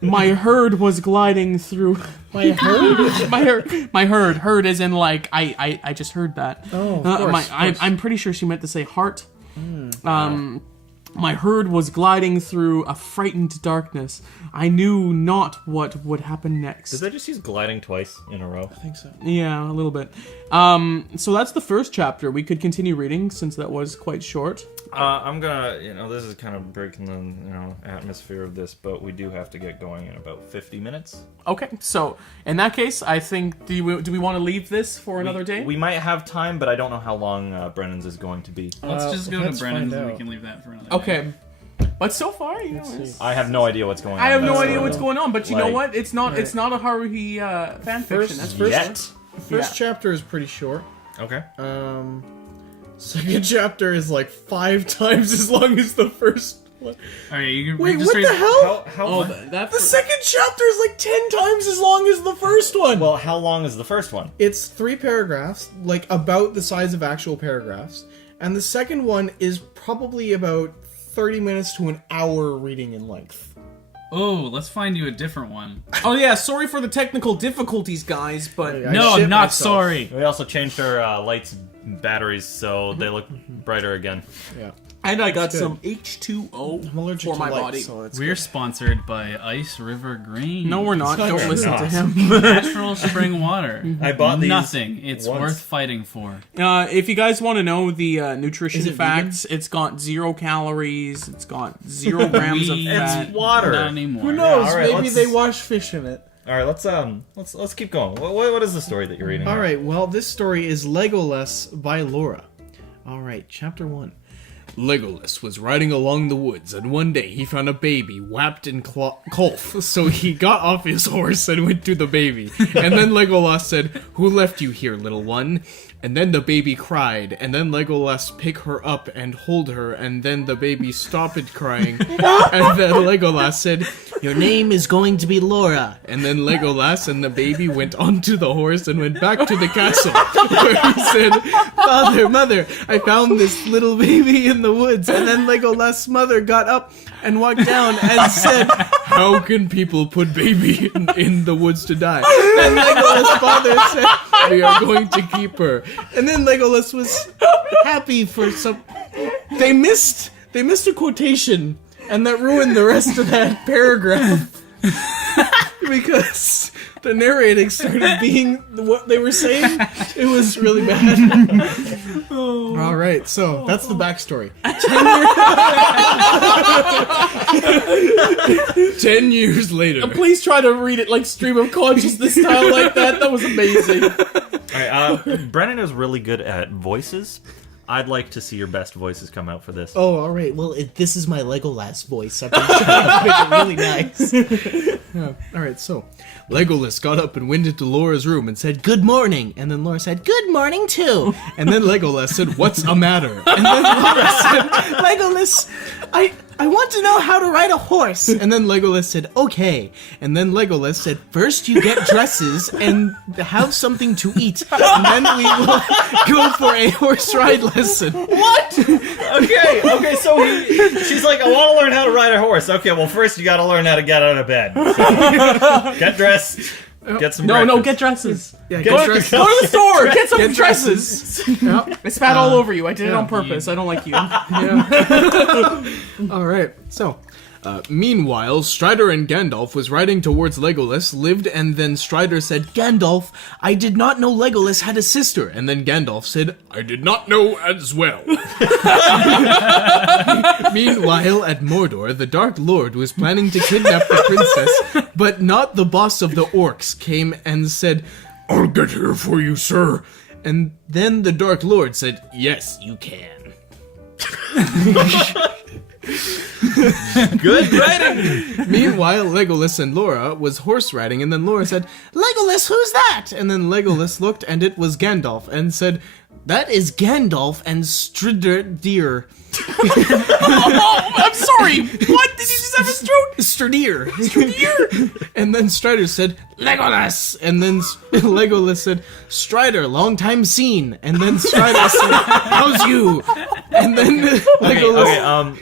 My herd was gliding through. My herd? My herd. Herd as in like I just heard that. Oh, of course. I'm pretty sure she meant to say heart. My herd was gliding through a frightened darkness. I knew not what would happen next. Did they just use gliding twice in a row? I think so. Yeah, a little bit. So that's the first chapter. We could continue reading since that was quite short. I'm gonna, this is kind of breaking the, atmosphere of this, but we do have to get going in about 50 minutes. Okay, so in that case, I think do we want to leave this for another day? We might have time, but I don't know how long Brennan's is going to be. Let's just go to let's Brennan's find and we out. can leave that for another day. Okay. But so far, you know, I have no idea what's going on. I have no That's idea the- what's going on. But you know Like- what? It's not a Haruhi fan fiction. That's for Yet. sure. First chapter is pretty short. Okay. Second chapter is like 5 times as long as the first one. Okay, you can Wait, just what read- the hell? Oh, The that's second chapter is like 10 times as long as the first one. Well, how long is the first one? It's 3 paragraphs, like about the size of actual paragraphs. And the second one is probably about 30 minutes to an hour reading in length. Oh, let's find you a different one. Oh yeah, sorry for the technical difficulties, guys, but I No, shit I'm not myself. sorry. We also changed our lights batteries so they look brighter again. Yeah. and I got good. some H2O I'm allergic for to my light, body. so it's We're sponsored by Ice River Green. no, we're not. Don't We're listen not. to him. Natural spring water. I bought these. Nothing. It's once. worth fighting for. If you guys want to know the nutrition Is it facts, it's got 0 calories. It's got 0 grams of We- fat. It's water. Not anymore. Who knows? all right, Maybe let's- they wash fish in it. All right, let's keep going. What is the story that you're reading? All here? right, well, this story is Legolas by Laura. All right, chapter 1. Legolas was riding along the woods, and one day he found a baby wrapped in cloth. So he got off his horse and went to the baby. And then Legolas said, "Who left you here, little one?" And then the baby cried, and then Legolas picked her up and hold her, and then the baby stopped crying. And then Legolas said, "Your name is going to be Laura." And then Legolas and the baby went onto the horse and went back to the castle, where he said, "Father, mother, I found this little baby in the woods." And then Legolas' mother got up and walked down and said, "How can people put baby in the woods to die?" And Legolas' father said, "We are going to keep her." And then Legolas was happy for some... They missed a quotation, and that ruined the rest of that paragraph. Because the narrating started being what they were saying. It was really bad. All right, so that's the backstory. 10 years later. Please try to read it like stream of consciousness style like that. That was amazing. All right, Brennan is really good at voices. I'd like to see your best voices come out for this. Oh, all right. Well, this is my Legolas voice. I've been trying to make it really nice. All right, so Legolas got up and went into Laura's room and said, "Good morning." And then Laura said, "Good morning, too." And then Legolas said, "What's a matter?" And then Laura said, "Legolas, I want to know how to ride a horse." And then Legolas said, "Okay." And then Legolas said, "First you get dresses and have something to eat, and then we will go for a horse ride lesson." What? Okay, so she's like, "I want to learn how to ride a horse." Okay, well, first you got to learn how to get out of bed. So, get dressed, get some No, breakfast. get dresses. Yeah, Go get to Go to the store. Get some Get dresses. I spat all over you. I did it on purpose. I don't like you. All right. So, meanwhile, Strider and Gandalf was riding towards Legolas, lived, and then Strider said, "Gandalf, I did not know Legolas had a sister." And then Gandalf said, "I did not know as well." Meanwhile, at Mordor, the Dark Lord was planning to kidnap the princess, but not the boss of the orcs came and said, "I'll get her for you, sir." And then the Dark Lord said, "Yes, you can." Good writing. Meanwhile, Legolas and Laura was horse riding, and then Laura said, "Legolas, who's that?" And then Legolas looked, and it was Gandalf, and said, "That is Gandalf and Strider deer." Oh, I'm sorry. What? Did you just have a stroke? Strider. And then Strider said, "Legolas." And then Legolas said, "Strider, long time seen." And then Strider said, "How's you?" And then Legolas...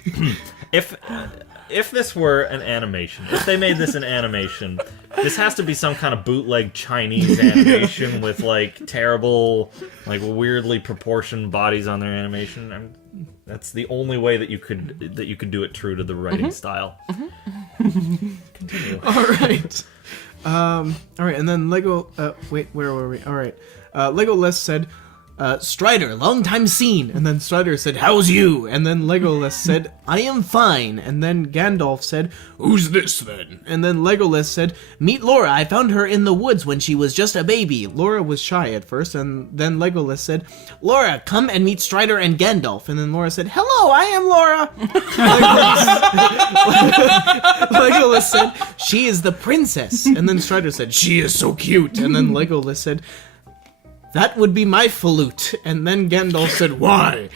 If this were an animation, if they made this an animation, this has to be some kind of bootleg Chinese animation with like terrible, like weirdly proportioned bodies on their animation. That's the only way that you could do it true to the writing style. Continue. All right. And then wait, where were we? All right. Legolas said, Strider, long time seen. And then Strider said, how's you? And then Legolas said, I am fine. And then Gandalf said, who's this then? And then Legolas said, meet Laura. I found her in the woods when she was just a baby. Laura was shy at first, and then Legolas said, Laura, come and meet Strider and Gandalf. And then Laura said, hello, I am Laura. Legolas said, she is the princess. And then Strider said, she is so cute. And then Legolas said, that would be my flute. And then Gandalf said, why?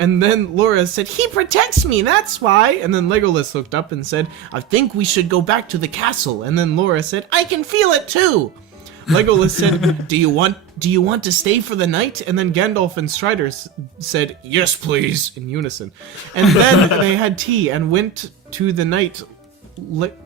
And then Laura said, he protects me, that's why. And then Legolas looked up and said, I think we should go back to the castle. And then Laura said, I can feel it too. Legolas said, do you want to stay for the night? And then Gandalf and Strider said, yes, please, in unison. And then they had tea and went to the night. Legolas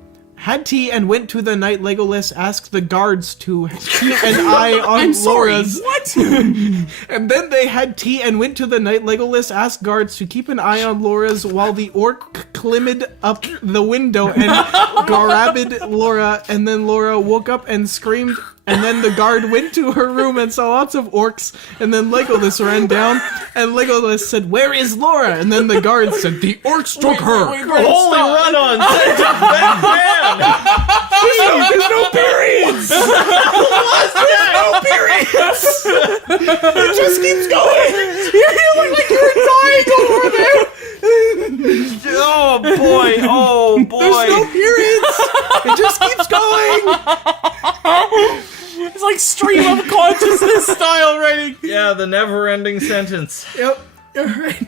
asked the guards to keep an eye on Laura's. What? And then they had tea and went to the night. Legolas asked guards to keep an eye on Laura's while the orc climbed up the window and grabbed Laura. And then Laura woke up and screamed. And then the guard went to her room and saw lots of orcs. And then Legolas ran down. And Legolas said, where is Laura? And then the guard said, the orcs took her. Holy run-on! There's no periods! There's no periods! It just keeps going! You look like you're dying over there! Oh boy! Oh boy! There's no periods! It just keeps going! It's like stream of consciousness style writing. Yeah, the never-ending sentence. Yep. Alright.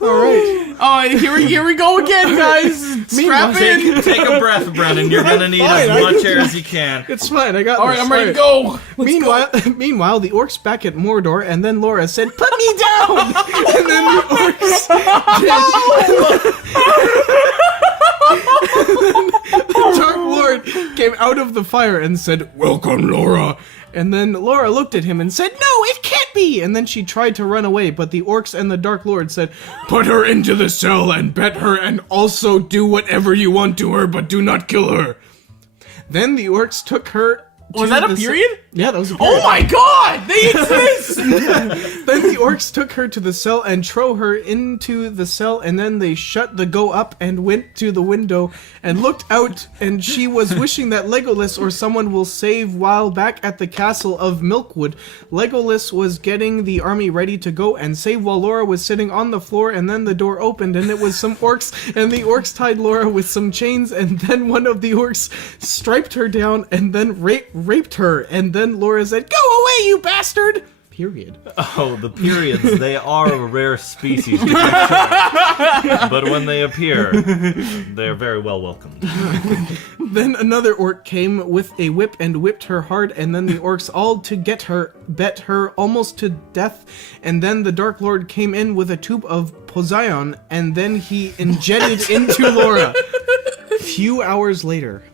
Alright. Oh, here we go again, guys. Strap in. Take a breath, Brennan. You're gonna need Fine, as much air as you can. It's fine, I got All right, this. I'm ready to go. Meanwhile, the orcs back at Mordor, and then Laura said, put me down! And then the orcs The Dark Lord came out of the fire and said, welcome, Laura. And then Laura looked at him and said, no, it can't be! And then she tried to run away, but the orcs and the Dark Lord said, put her into the cell and bet her and also do whatever you want to her, but do not kill her. Then the orcs took her... Was that a period? Yeah, that was a period. Oh my god! They exist! Then the orcs took her to the cell and threw her into the cell, and then they shut the go up and went to the window and looked out, and she was wishing that Legolas or someone will save while back at the castle of Milkwood. Legolas was getting the army ready to go and save while Laura was sitting on the floor, and then the door opened and it was some orcs, and the orcs tied Laura with some chains, and then one of the orcs striped her down and then raped her, and then Laura said, go away, you bastard! Period. Oh, the periods. They are a rare species to be sure. But when they appear, they're very well welcomed. Then another orc came with a whip and whipped her hard, and then the orcs all to get her, bet her almost to death, and then the Dark Lord came in with a tube of Poseidon, and then he injected into Laura. Few hours later,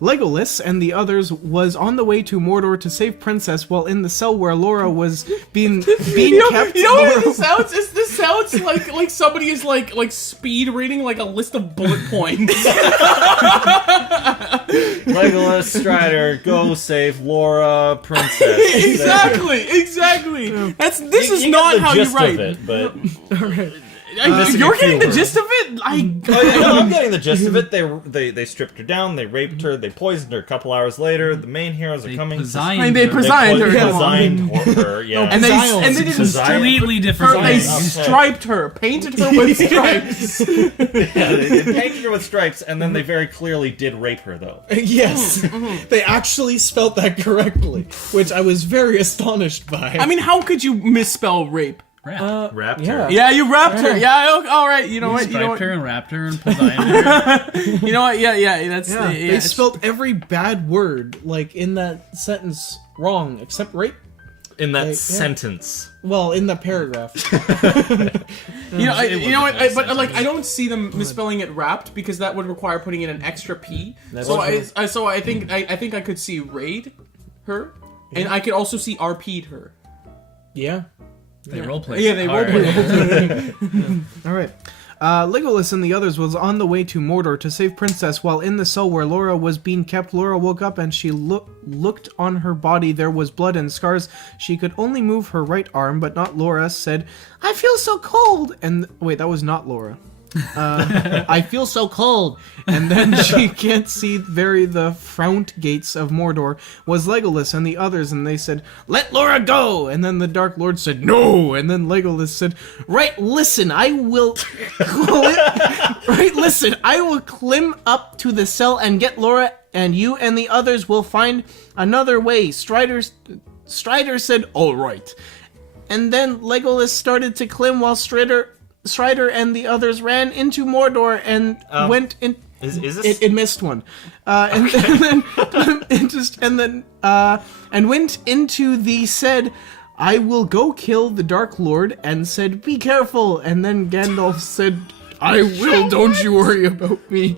Legolas and the others was on the way to Mordor to save Princess while in the cell where Laura was being kept. You know what Laura- this sounds? This sounds like somebody is like speed reading like a list of bullet points. Legolas, Strider, go save Laura, Princess. Exactly. This is You not get the how you gist write. Of it, but You're getting the gist of it. I'm getting the gist of it. They stripped her down, they raped her, they poisoned her. A couple hours later, the main heroes are coming. They Designed designed her. Designed her, yeah. And they didn't completely different They things. striped her, painted her with stripes. Yeah, they painted her with stripes, and then they very clearly did rape her, though. Yes, they actually spelt that correctly, which I was very astonished by. I mean, how could you misspell rape? Wrapped her. Yeah, you wrapped her. Yeah, all right. You know what? Striped her and wrapped her and Poseidon her. You know what? Yeah. That's they spelled every bad word like in that sentence wrong, except rape. In that sentence. Well, in the paragraph. You know what? wasn't But like, I don't see them misspelling it wrapped because that would require putting in an extra p. So I think I could see raid her, and I could also see RP'd her. Yeah. They roleplay. Yeah, they roleplayed. All right. Legolas and the others was on the way to Mordor to save Princess. While in the cell where Laura was being kept, Laura woke up and she looked on her body. There was blood and scars. She could only move her right arm, but not Laura. Said, "I feel so cold." And wait, that was not Laura. I feel so cold. And then she can't see the front gates of Mordor was Legolas and the others, and they said, "Let Laura go." And then the Dark Lord said, "No." And then Legolas said, "Right, listen, I will climb up to the cell and get Laura, and you and the others will find another way." Strider said, "All right." And then Legolas started to climb while Strider and the others ran into Mordor and went in. Is this? It missed one, and went into the said, "I will go kill the Dark Lord," and said, "Be careful." And then Gandalf said, "I will. Don't you worry about me."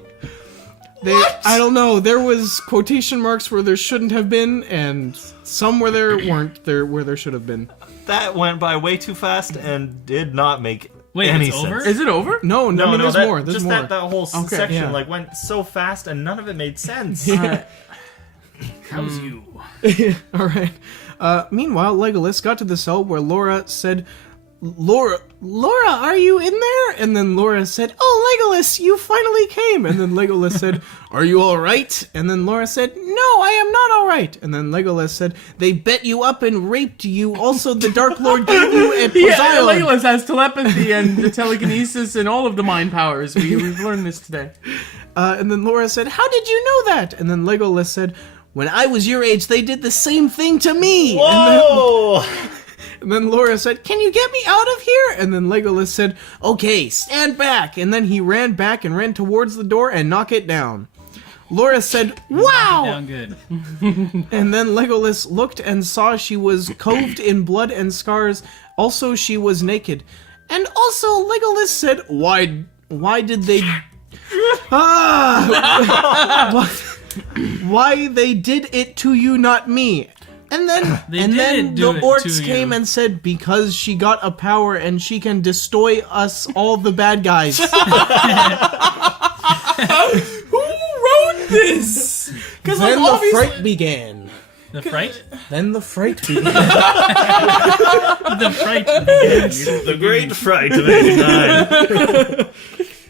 I don't know. There was quotation marks where there shouldn't have been, and some where there weren't there where there should have been. That went by way too fast and did not make Wait, any it's sense. over? Is it over? No, I mean, there's more. There's just more. that whole section yeah. like went so fast and none of it made sense. How's you? All right. Meanwhile, Legolas got to the cell where Laura said, Laura, are you in there?" And then Laura said, "Oh, Legolas, you finally came." And then Legolas said, "Are you all right?" And then Laura said, "No, I am not all right." And then Legolas said, "They bet you up and raped you. Also, the Dark Lord gave you a Yeah, Poseidon." Legolas has telepathy and the telekinesis and all of the mind powers. We've learned this today. And then Laura said, "How did you know that?" And then Legolas said, "When I was your age, they did the same thing to me." Whoa! And then Laura said, "Can you get me out of here?" And then Legolas said, "Okay, stand back." And then he ran back and ran towards the door and knocked it down. Laura said, "Wow!" Down good. And then Legolas looked and saw she was coved in blood and scars. Also, she was naked. And also, Legolas said, Why did they... Why they did it to you, not me?" And then the orcs came and said, "Because she got a power and she can destroy us, all the bad guys." Who wrote this? Because Then the fright began. The fright? Then the fright began. The fright begins. The Great Fright of '89.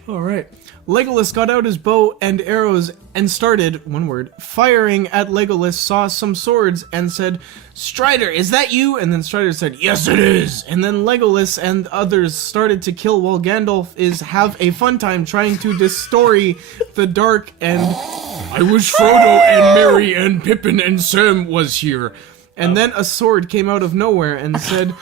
All right. Legolas got out his bow and arrows and started, one word, firing at Legolas, saw some swords, and said, "Strider, is that you?" And then Strider said, "Yes, it is." And then Legolas and others started to kill while Gandalf have a fun time trying to destroy the dark and... I wish Frodo and Merry and Pippin and Sam was here. And then a sword came out of nowhere and said...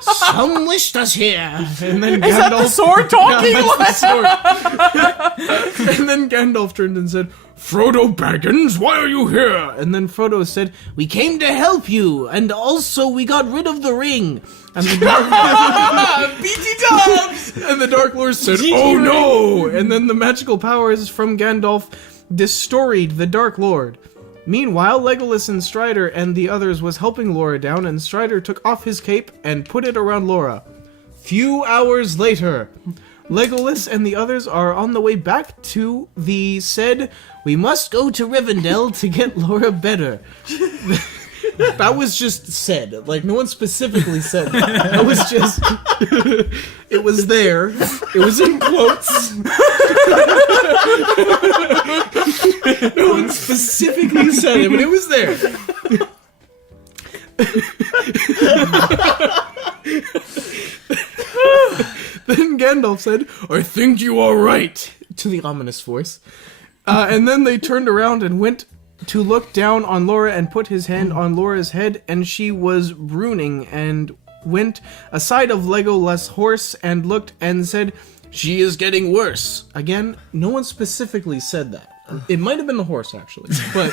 "Some wished us here." And then Is that the sword talking? Yeah, that's the sword. And then Gandalf turned and said, Frodo Baggins, why are you here? and then Frodo said, "We came to help you, and also we got rid of the ring." And the Dark BT Dubs! and the Dark Lord said, "Oh no!" And then the magical powers from Gandalf destroyed the Dark Lord. Meanwhile, Legolas and Strider and the others was helping Laura down, and Strider took off his cape and put it around Laura. Few hours later, Legolas and the others are on the way back to the said, "We must go to Rivendell to get Laura better." That was just said. Like, no one specifically said that. That was just... It was there. It was in quotes. No one specifically said it, but it was there. Then Gandalf said, "I think you are right," to the ominous voice. And then they turned around and went to look down on Laura and put his hand on Laura's head, and she was ruining, and went aside of Legolas' horse and looked and said, "She is getting worse." Again, no one specifically said that. It might have been the horse, actually, but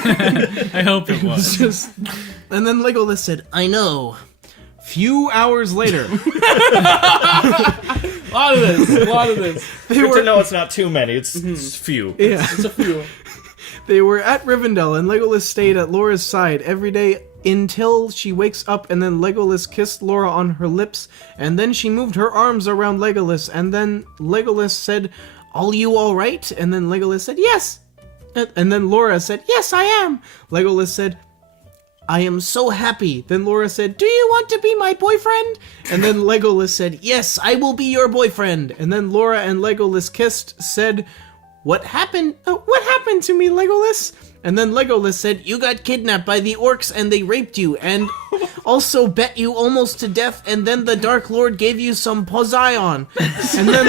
I hope it was. just... And then Legolas said, "I know." Few hours later, A lot of this. they Good to were know it's not too many. It's few. yeah. It's a few. They were at Rivendell, and Legolas stayed at Laura's side every day until she wakes up, and then Legolas kissed Laura on her lips, and then she moved her arms around Legolas, and then Legolas said, "Are you alright?" And then Legolas said, "Yes." And then Laura said, "Yes, I am." Legolas said, "I am so happy." Then Laura said, "Do you want to be my boyfriend?" And then Legolas said, "Yes, I will be your boyfriend." And then Laura and Legolas kissed, said, What happened to me, Legolas?" And then Legolas said, "You got kidnapped by the orcs and they raped you and also bet you almost to death, and then the Dark Lord gave you some Poseidon." And then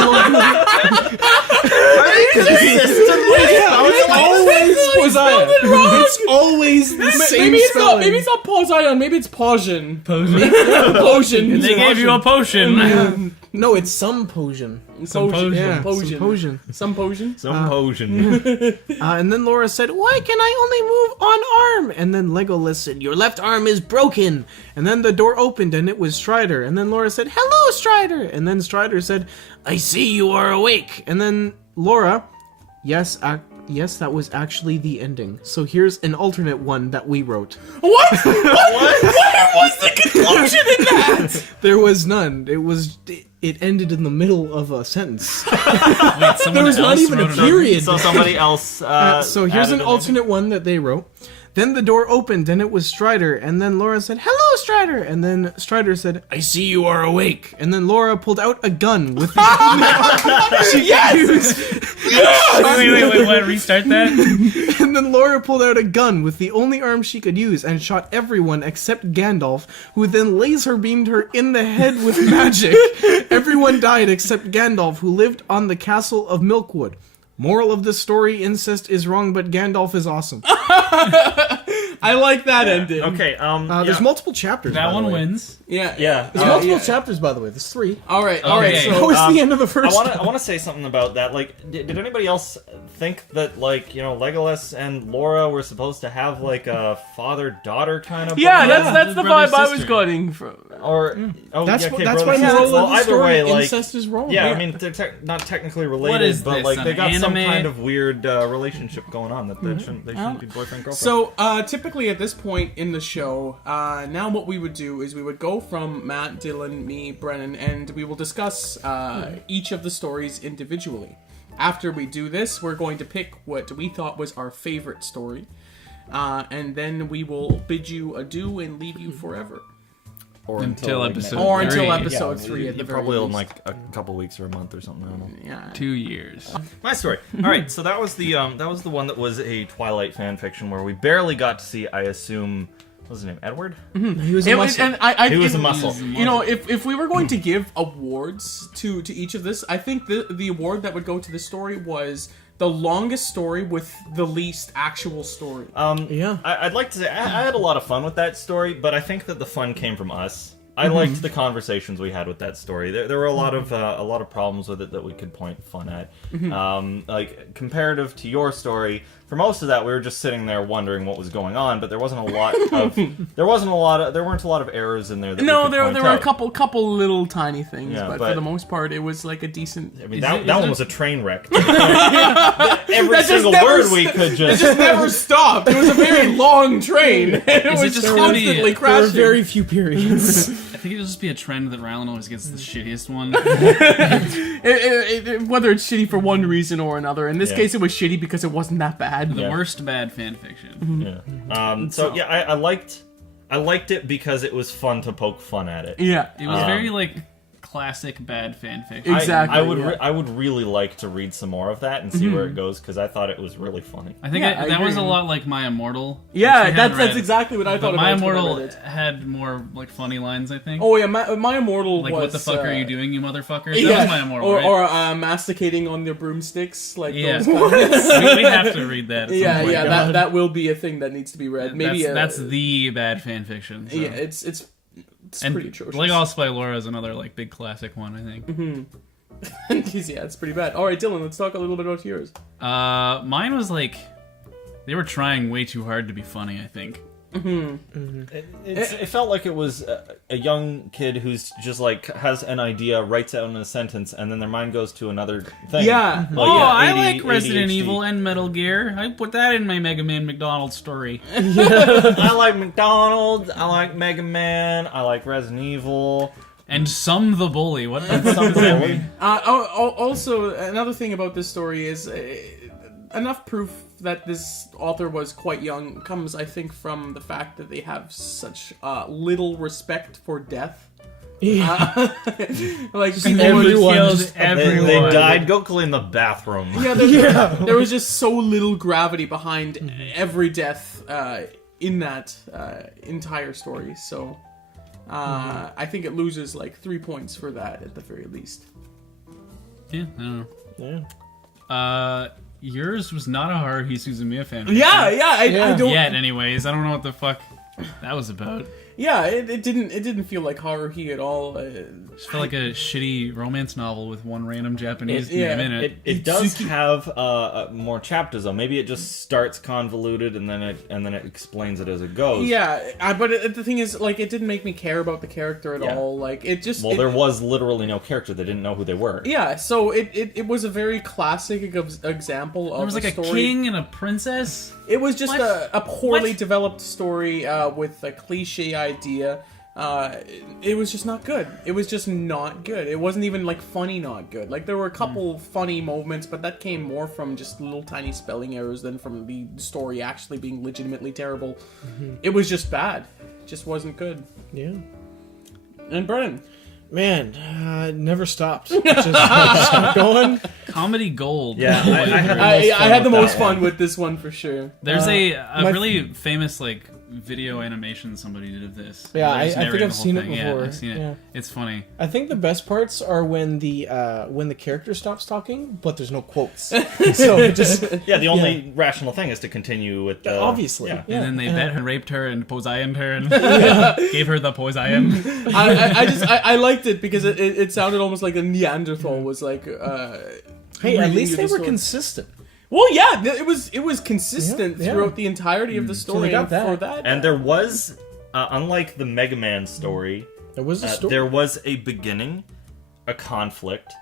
it's always the same spelling. Maybe it's not Poseidon, maybe it's Potion. And they gave you a potion. No, it's some potion. Some potion. Yeah, Potion. some potion. Some potion. And then Laura said, "Why can I only move on arm?" And then Legolas said, "Your left arm is broken." And then the door opened and it was Strider. And then Laura said, "Hello, Strider." And then Strider said, "I see you are awake." And then Laura, yes, that was actually the ending. So here's an alternate one that we wrote. What? What was the conclusion in that? There was none. It ended in the middle of a sentence. Wait, There was not even a period. So somebody else. So here's an added it in. alternate one that they wrote. Then the door opened and it was Strider, and then Laura said, "Hello, Strider," and then Strider said, "I see you are awake." And then Laura pulled out a gun with the Wait, what? Restart that? And then Laura pulled out a gun with the only arm she could use and shot everyone except Gandalf, who then laser beamed her in the head with magic. Everyone died except Gandalf, who lived on the castle of Milkwood. Moral of the story, incest is wrong, but Gandalf is awesome. I like that ending. Okay, There's multiple chapters. That by the one way. wins. Yeah. There's multiple chapters, by the way. There's 3. All right. Okay. So, That was the end of the first. I want to say something about that. Like, did anybody else think that, like, Legolas and Laura were supposed to have like a father-daughter kind of? yeah, bond? that's the brother, vibe I was sister. getting from. Or That's okay, that's brother, why sister. moral Well, of the either story, way, like, incest is wrong. yeah, I mean, they're not technically related, What is but this, like they an got some anime? kind of weird relationship going on that they shouldn't be boyfriend girlfriend. So, typically at this point in the show, now what we would do is we would go from Matt, Dylan, me, Brennan, and we will discuss each of the stories individually. After we do this, we're going to pick what we thought was our favorite story, and then we will bid you adieu and leave you forever. or until like, episode Or until 3. episode 3 at the very probably in least. like a couple weeks or a month or something. I don't know. Yeah. 2 years. My story. All right, so that was the one that was a Twilight fan fiction where we barely got to see. I assume, what was his name? Edward. He was a It muscle. was, and I He was it- a muscle. You know, if we were going to give awards to each of this, I think the award that would go to the story was the longest story with the least actual story. Yeah. I'd like to say I had a lot of fun with that story, but I think that the fun came from us. I liked the conversations we had with that story. There were a lot of problems with it that we could point fun at. Like comparative to your story, for most of that we were just sitting there wondering what was going on, but there weren't a lot of errors in there. That No, we could there point were a out. couple little tiny things, Yeah, but but- for the most part, it was like a decent. I mean, Is that it- one is was it- a train wreck. Every just single never word s- we could It just. just never stopped. It was a very long train. It Is it was just constantly gonna be- There were crashing. very few periods. I think it'll just be a trend that Rylan always gets the shittiest one. Whether it's shitty for one reason or another. In this Yeah. case, it was shitty because it wasn't that bad. The Yeah. worst bad fan fiction. Yeah. So yeah, I liked it because it was fun to poke fun at it. Yeah. It was very like classic bad fan fiction. Exactly. I would really like to read some more of that and see where it goes because I thought it was really funny. I think Yeah, I that was a agree. lot like My Immortal. Yeah, which we hadn't that's read. exactly what I thought But My about when I Immortal read it. had more like funny lines, I think. Oh yeah, my Immortal like was. what the fuck are you doing, you motherfucker? That Yeah, was My Immortal, or, right? or masticating on their broomsticks, like Yeah. those comments. we have to read that. At some Yeah, point. yeah, that will be a thing that needs to be read. Maybe that's the bad fan fiction. So. yeah, it's and pretty atrocious. Legolas by Laura is another like big classic one, I think. Yeah, it's pretty bad. All right, Dylan, let's talk a little bit about yours. Mine was like they were trying way too hard to be funny. I think It felt like it was a young kid who's just like has an idea, writes out in a sentence, and then their mind goes to another thing. Yeah. I AD, like Resident ADHD. Evil and Metal Gear. I put that in my Mega Man McDonald story. I like McDonald. I like Mega Man. I like Resident Evil. And Some the Bully. What the Some fuck does that mean? Also, another thing about this story is enough proof that this author was quite young comes, I think, from the fact that they have such little respect for death. Yeah. Like Just people would everyone killed just- everyone. They died. Go clean the bathroom. Yeah, there was just so little gravity behind every death in that entire story. So I think it loses like 3 points for that at the very least. Yeah, I don't know. Yeah. Yours was not a Haruhi Suzumiya fan. Yeah, I don't. Yet, anyways. I don't know what the fuck that was about. Yeah, it didn't feel like Haruhi at all. Just felt like a shitty romance novel with one random Japanese Yeah, name in it. It does have more chapters though. Maybe it just starts convoluted and then it explains it as it goes. Yeah, but the thing is, like, it didn't make me care about the character at all. Like, it just There was literally no character. They didn't know who they were. yeah. So it was a very classic example of There was like a story. king and a princess. It was just What? a poorly What? developed story with a cliche idea. It was just not good. It was just not good. It wasn't even like funny not good. Like there were a couple funny moments, but that came more from just little tiny spelling errors than from the story actually being legitimately terrible. It was just bad. It just wasn't good. Yeah. And Brennan. Man, it never stopped. Just kept going. Comedy gold. Yeah, I had the most fun with this one for sure. There's a my- really famous like video animation somebody did of this. Yeah, Where I it's think narrating I've the whole seen it thing. before. Yeah, I've seen it. Yeah. It's funny. I think the best parts are when the character stops talking, but there's no quotes. So it just Yeah, the only rational thing is to continue with the... obviously. Yeah. Yeah. And then they bet her, raped her, and poisoned her, and gave her the poison. I liked it because it sounded almost like a Neanderthal was like. Hey, at reading least you they the were story. consistent. Well, yeah, it was consistent Yeah, yeah. throughout the entirety of the story. they got and that. for that, And there was, unlike the Mega Man story, There was a story. there was a beginning, a conflict,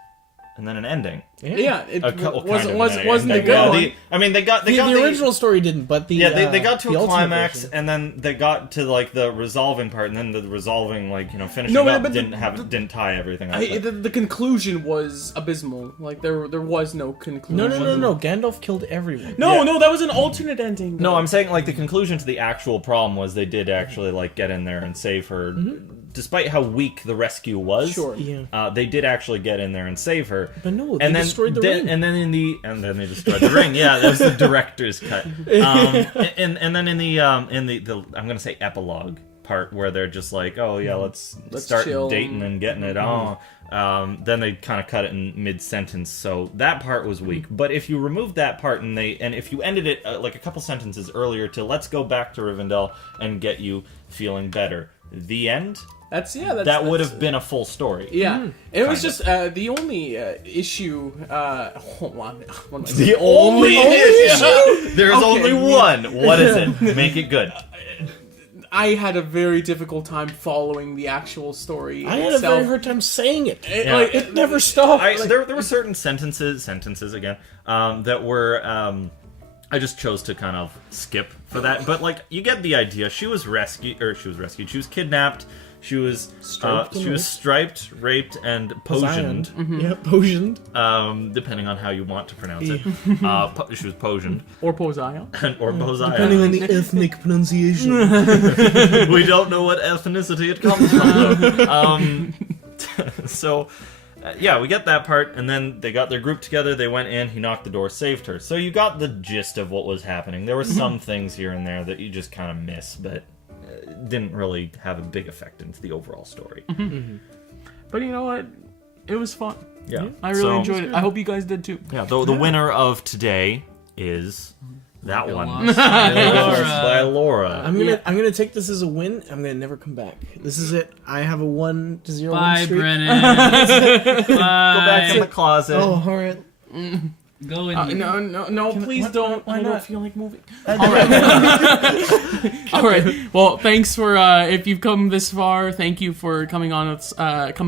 and then an ending. yeah, it wasn't Wasn't a good one. I mean, they got the the original story didn't, but the Yeah, they got to the a ultimate climax, version. and then they got to like the resolving part, and then the resolving, like finishing No, up but didn't tie everything up. The conclusion was abysmal. Like there was no conclusion. No. Gandalf killed everyone. No, that was an alternate ending. No, I'm saying like the conclusion to the actual problem was they did actually like get in there and save her, despite how weak the rescue was. Sure. Yeah. They did actually get in there and save her. But no, they and then destroyed the ring. And then they destroyed the ring. Yeah, that was the director's cut. And then in the I'm gonna say epilogue part where they're just like, oh yeah, let's start chill. dating and getting it on. Then they kind of cut it in mid sentence, so that part was weak. But if you removed that part and if you ended it like a couple sentences earlier to let's go back to Rivendell and get you feeling better, the end. That would have been a full story. Yeah, it was just the only issue. Hold on, what am I The only issue. There's only one. What is it? Make it good. I had a very difficult time following the actual story I had a itself. very hard time saying it. Yeah. It never stopped. There were certain sentences again, that were, I just chose to kind of skip for that. But like, you get the idea. She was rescued. She was kidnapped. She was striped, raped, and potioned. Yeah, potioned. Depending on how you want to pronounce it. She was potioned. Or Posaya. Or Bozaya. Depending on the ethnic pronunciation. We don't know what ethnicity it comes from. So, yeah, we get that part, and then they got their group together, they went in, he knocked the door, saved her. So you got the gist of what was happening. There were some things here and there that you just kind of miss, but didn't really have a big effect into the overall story. But you know what? It was fun. Yeah. I really enjoyed it. I hope you guys did too. Yeah, the winner of today is that one. Legolas. By Laura. I'm gonna take this as a win. I'm gonna never come back. This is it. I have a 1-0 win Bye, streak. Brennan. Go back in the closet. Oh, alright. Go and No, please what- don't. why I don't not? feel like moving. All right. All right. Well, thanks for if you've come this far. Thank you for coming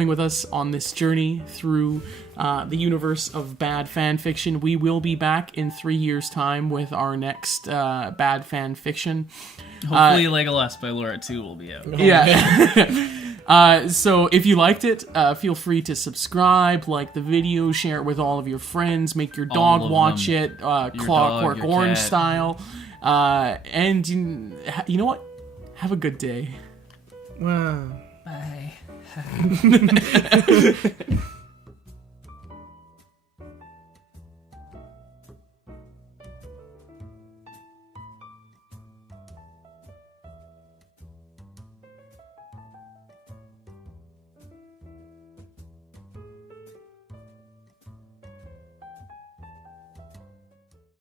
with us on this journey through the universe of bad fan fiction. We will be back in 3 years' time with our next bad fan fiction. hopefully Legolas by Laura 2 will be out. Yeah. So if you liked it, feel free to subscribe, like the video, share it with all of your friends, make your All dog of watch them. it, dog, Clockwork your Orange cat. style. And you know what? Have a good day. Wow. Bye.